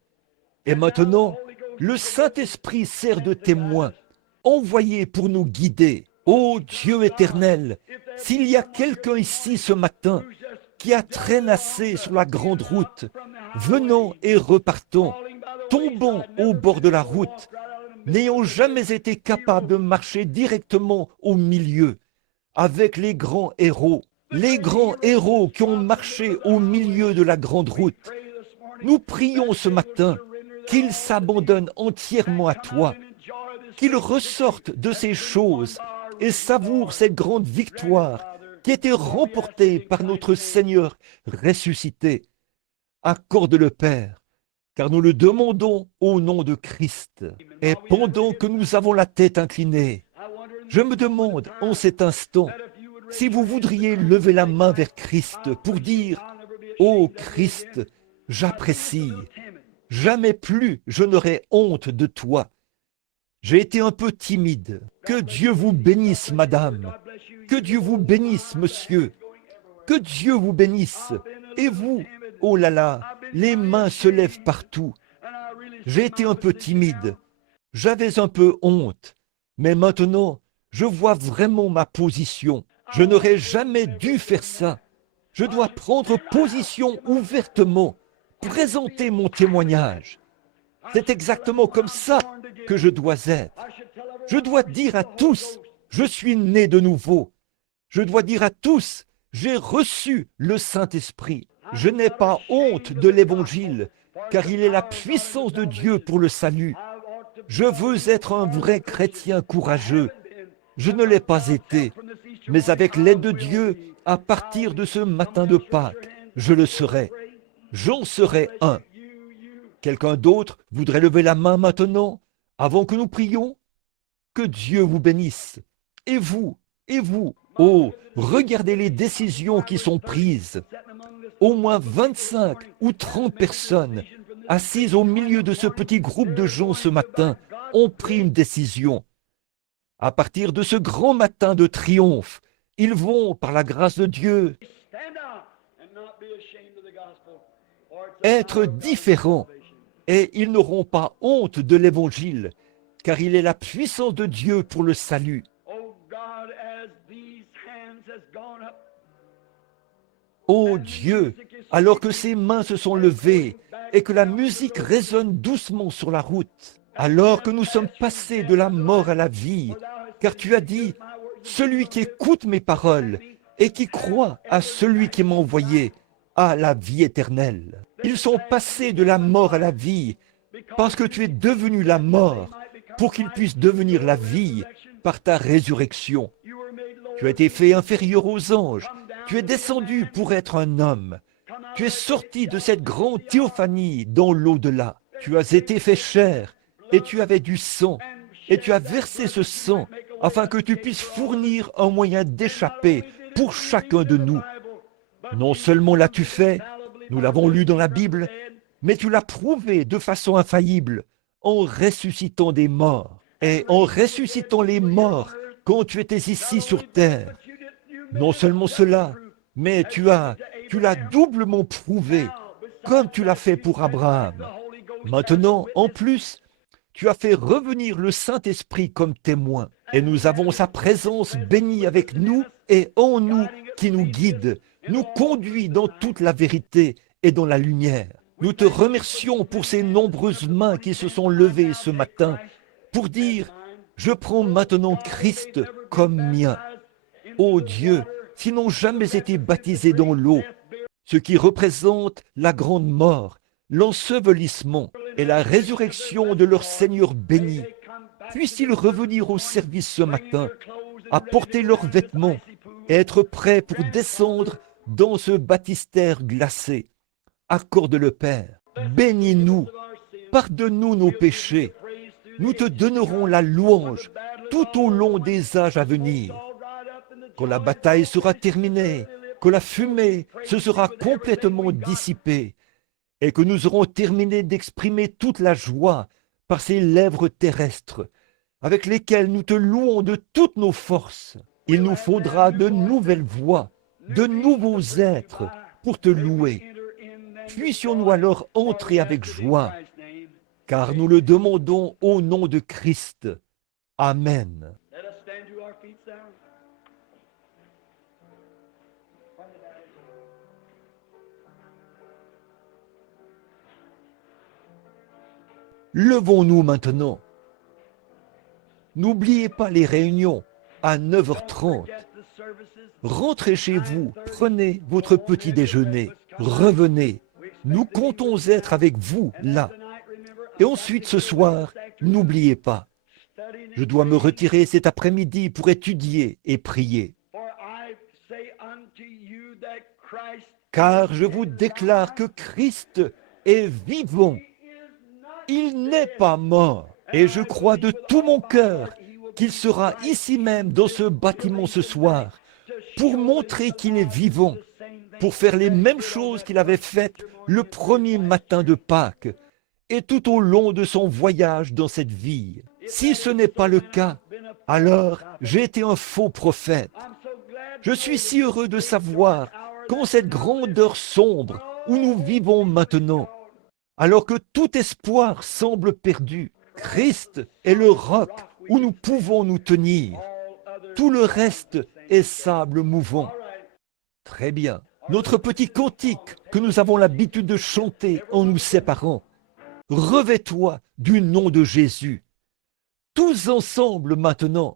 Et maintenant, le Saint-Esprit sert de témoin, envoyé pour nous guider. Ô Dieu éternel, s'il y a quelqu'un ici ce matin qui a traînassé sur la grande route, venant et repartant, tombant au bord de la route, n'ayant jamais été capable de marcher directement au milieu, avec les grands héros qui ont marché au milieu de la grande route. Nous prions ce matin qu'ils s'abandonnent entièrement à toi, qu'ils ressortent de ces choses et savourent cette grande victoire qui a été remporté par notre Seigneur ressuscité. Accorde-le, Père, car nous le demandons au nom de Christ. Et pendant que nous avons la tête inclinée, je me demande en cet instant si vous voudriez lever la main vers Christ pour dire « Ô Christ, j'apprécie, jamais plus je n'aurai honte de toi. J'ai été un peu timide. Que Dieu vous bénisse, madame. Que Dieu vous bénisse, monsieur. Que Dieu vous bénisse. Et vous, oh là là, les mains se lèvent partout. J'ai été un peu timide. J'avais un peu honte. Mais maintenant, je vois vraiment ma position. Je n'aurais jamais dû faire ça. Je dois prendre position ouvertement, présenter mon témoignage. C'est exactement comme ça que je dois être. Je dois dire à tous, je suis né de nouveau. Je dois dire à tous, j'ai reçu le Saint-Esprit. Je n'ai pas honte de l'Évangile, car il est la puissance de Dieu pour le salut. Je veux être un vrai chrétien courageux. Je ne l'ai pas été, mais avec l'aide de Dieu, à partir de ce matin de Pâques, je le serai. J'en serai un. Quelqu'un d'autre voudrait lever la main maintenant, avant que nous prions? Que Dieu vous bénisse. Et vous, oh, regardez les décisions qui sont prises. Au moins 25 ou 30 personnes assises au milieu de ce petit groupe de gens ce matin ont pris une décision. À partir de ce grand matin de triomphe, ils vont, par la grâce de Dieu, être différents et ils n'auront pas honte de l'Évangile, car il est la puissance de Dieu pour le salut. Ô Dieu, alors que ces mains se sont levées et que la musique résonne doucement sur la route, alors que nous sommes passés de la mort à la vie, car tu as dit, celui qui écoute mes paroles et qui croit à celui qui m'a envoyé a la vie éternelle. Ils sont passés de la mort à la vie parce que tu es devenu la mort pour qu'ils puissent devenir la vie par ta résurrection. Tu as été fait inférieur aux anges. Tu es descendu pour être un homme. Tu es sorti de cette grande théophanie dans l'au-delà. Tu as été fait chair et tu avais du sang. Et tu as versé ce sang afin que tu puisses fournir un moyen d'échapper pour chacun de nous. Non seulement l'as-tu fait, nous l'avons lu dans la Bible, mais tu l'as prouvé de façon infaillible en ressuscitant des morts et en ressuscitant les morts quand tu étais ici sur terre. Non seulement cela, mais tu l'as doublement prouvé, comme tu l'as fait pour Abraham. Maintenant, en plus, tu as fait revenir le Saint-Esprit comme témoin, et nous avons sa présence bénie avec nous et en nous qui nous guide, nous conduit dans toute la vérité et dans la lumière. Nous te remercions pour ces nombreuses mains qui se sont levées ce matin pour dire « Je prends maintenant Christ comme mien ». Ô Dieu, s'ils n'ont jamais été baptisés dans l'eau, ce qui représente la grande mort, l'ensevelissement et la résurrection de leur Seigneur béni, puissent-ils revenir au service ce matin, apporter leurs vêtements et être prêts pour descendre dans ce baptistère glacé. Accorde-le, Père. Bénis-nous, pardonne-nous nos péchés. Nous te donnerons la louange tout au long des âges à venir. Quand la bataille sera terminée, que la fumée se sera complètement dissipée et que nous aurons terminé d'exprimer toute la joie par ces lèvres terrestres avec lesquelles nous te louons de toutes nos forces, il nous faudra de nouvelles voix, de nouveaux êtres pour te louer. Puissions-nous alors entrer avec joie, car nous le demandons au nom de Christ. Amen. Levons-nous maintenant. N'oubliez pas les réunions à 9h30. Rentrez chez vous, prenez votre petit déjeuner, revenez. Nous comptons être avec vous là. Et ensuite ce soir, n'oubliez pas, je dois me retirer cet après-midi pour étudier et prier. Car je vous déclare que Christ est vivant. Il n'est pas mort. Et je crois de tout mon cœur qu'il sera ici même dans ce bâtiment ce soir pour montrer qu'il est vivant, pour faire les mêmes choses qu'il avait faites le premier matin de Pâques et tout au long de son voyage dans cette vie. Si ce n'est pas le cas, alors j'ai été un faux prophète. Je suis si heureux de savoir qu'en cette grande heure sombre où nous vivons maintenant, alors que tout espoir semble perdu, Christ est le roc où nous pouvons nous tenir. Tout le reste est sable mouvant. Très bien. Notre petit cantique que nous avons l'habitude de chanter en nous séparant. Revêt-toi du nom de Jésus. Tous ensemble maintenant.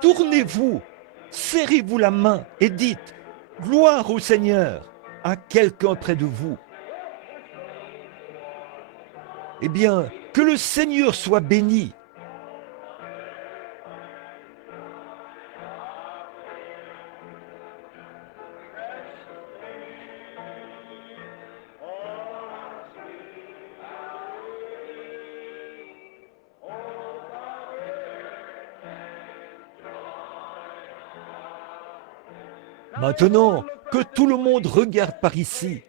Tournez-vous, serrez-vous la main et dites « Gloire au Seigneur » à quelqu'un près de vous. Eh bien, que le Seigneur soit béni. Maintenant, que tout le monde regarde par ici,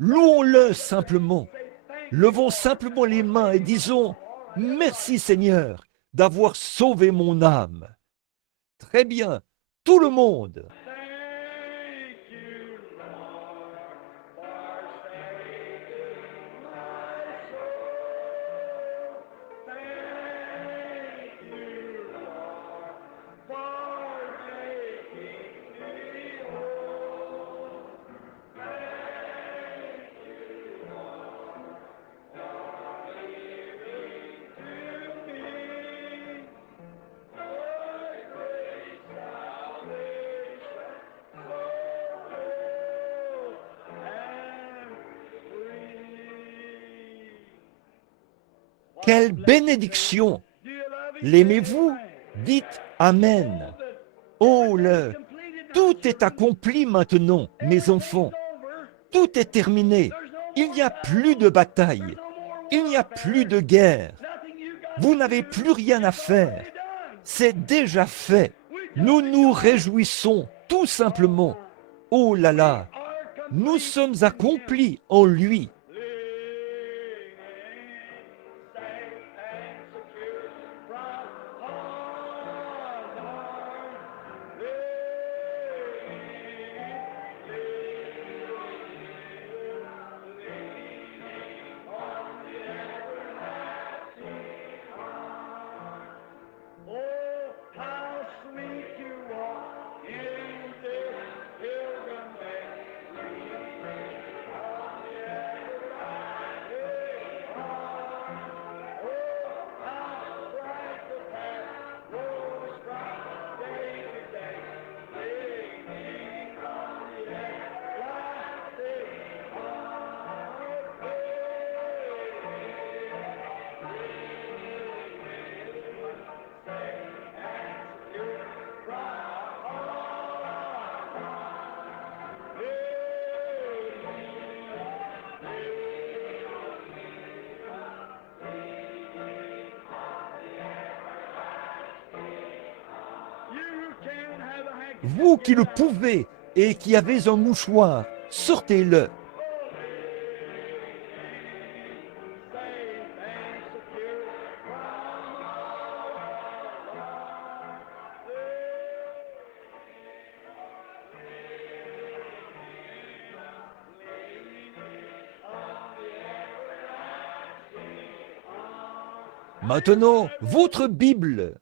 louons-le simplement. Levons simplement les mains et disons « Merci Seigneur d'avoir sauvé mon âme ». Très bien, tout le monde. Quelle bénédiction! L'aimez-vous? Dites Amen. Oh, tout est accompli maintenant, mes enfants. Tout est terminé. Il n'y a plus de bataille. Il n'y a plus de guerre. Vous n'avez plus rien à faire. C'est déjà fait. Nous nous réjouissons tout simplement. Oh là là, nous sommes accomplis en lui. Vous qui le pouvez et qui avez un mouchoir, sortez-le. Maintenant, votre Bible.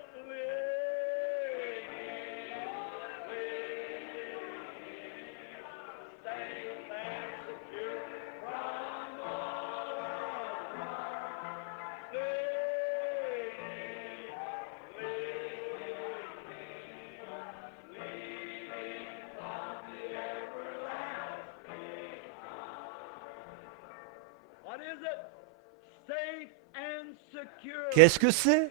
Qu'est-ce que c'est?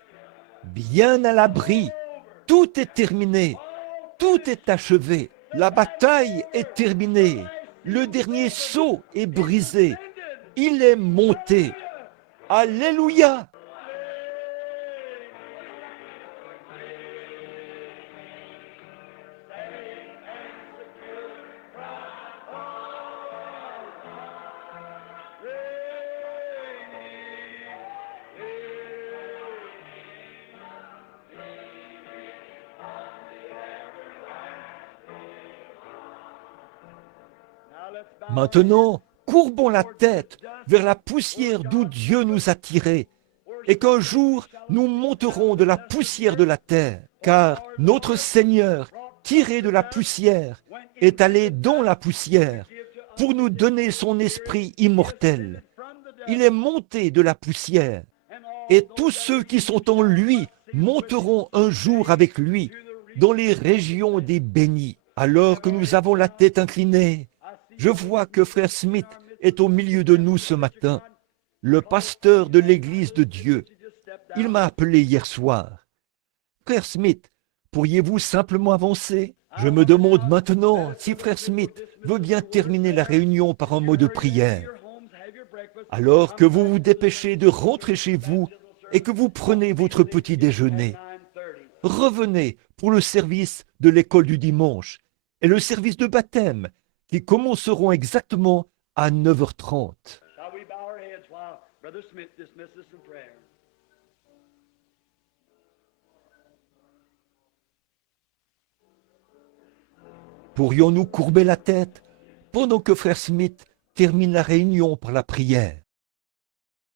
Bien à l'abri. Tout est terminé. Tout est achevé. La bataille est terminée. Le dernier sceau est brisé. Il est monté. Alléluia! Maintenant, courbons la tête vers la poussière d'où Dieu nous a tirés, et qu'un jour nous monterons de la poussière de la terre, car notre Seigneur, tiré de la poussière, est allé dans la poussière pour nous donner son esprit immortel. Il est monté de la poussière, et tous ceux qui sont en lui monteront un jour avec lui dans les régions des bénis. Alors que nous avons la tête inclinée, je vois que frère Smith est au milieu de nous ce matin, le pasteur de l'Église de Dieu. Il m'a appelé hier soir. Frère Smith, pourriez-vous simplement avancer? Je me demande maintenant si frère Smith veut bien terminer la réunion par un mot de prière. Alors que vous vous dépêchez de rentrer chez vous et que vous prenez votre petit déjeuner, revenez pour le service de l'école du dimanche et le service de baptême qui commenceront exactement à 9h30. Pourrions-nous courber la tête pendant que frère Smith termine la réunion par la prière?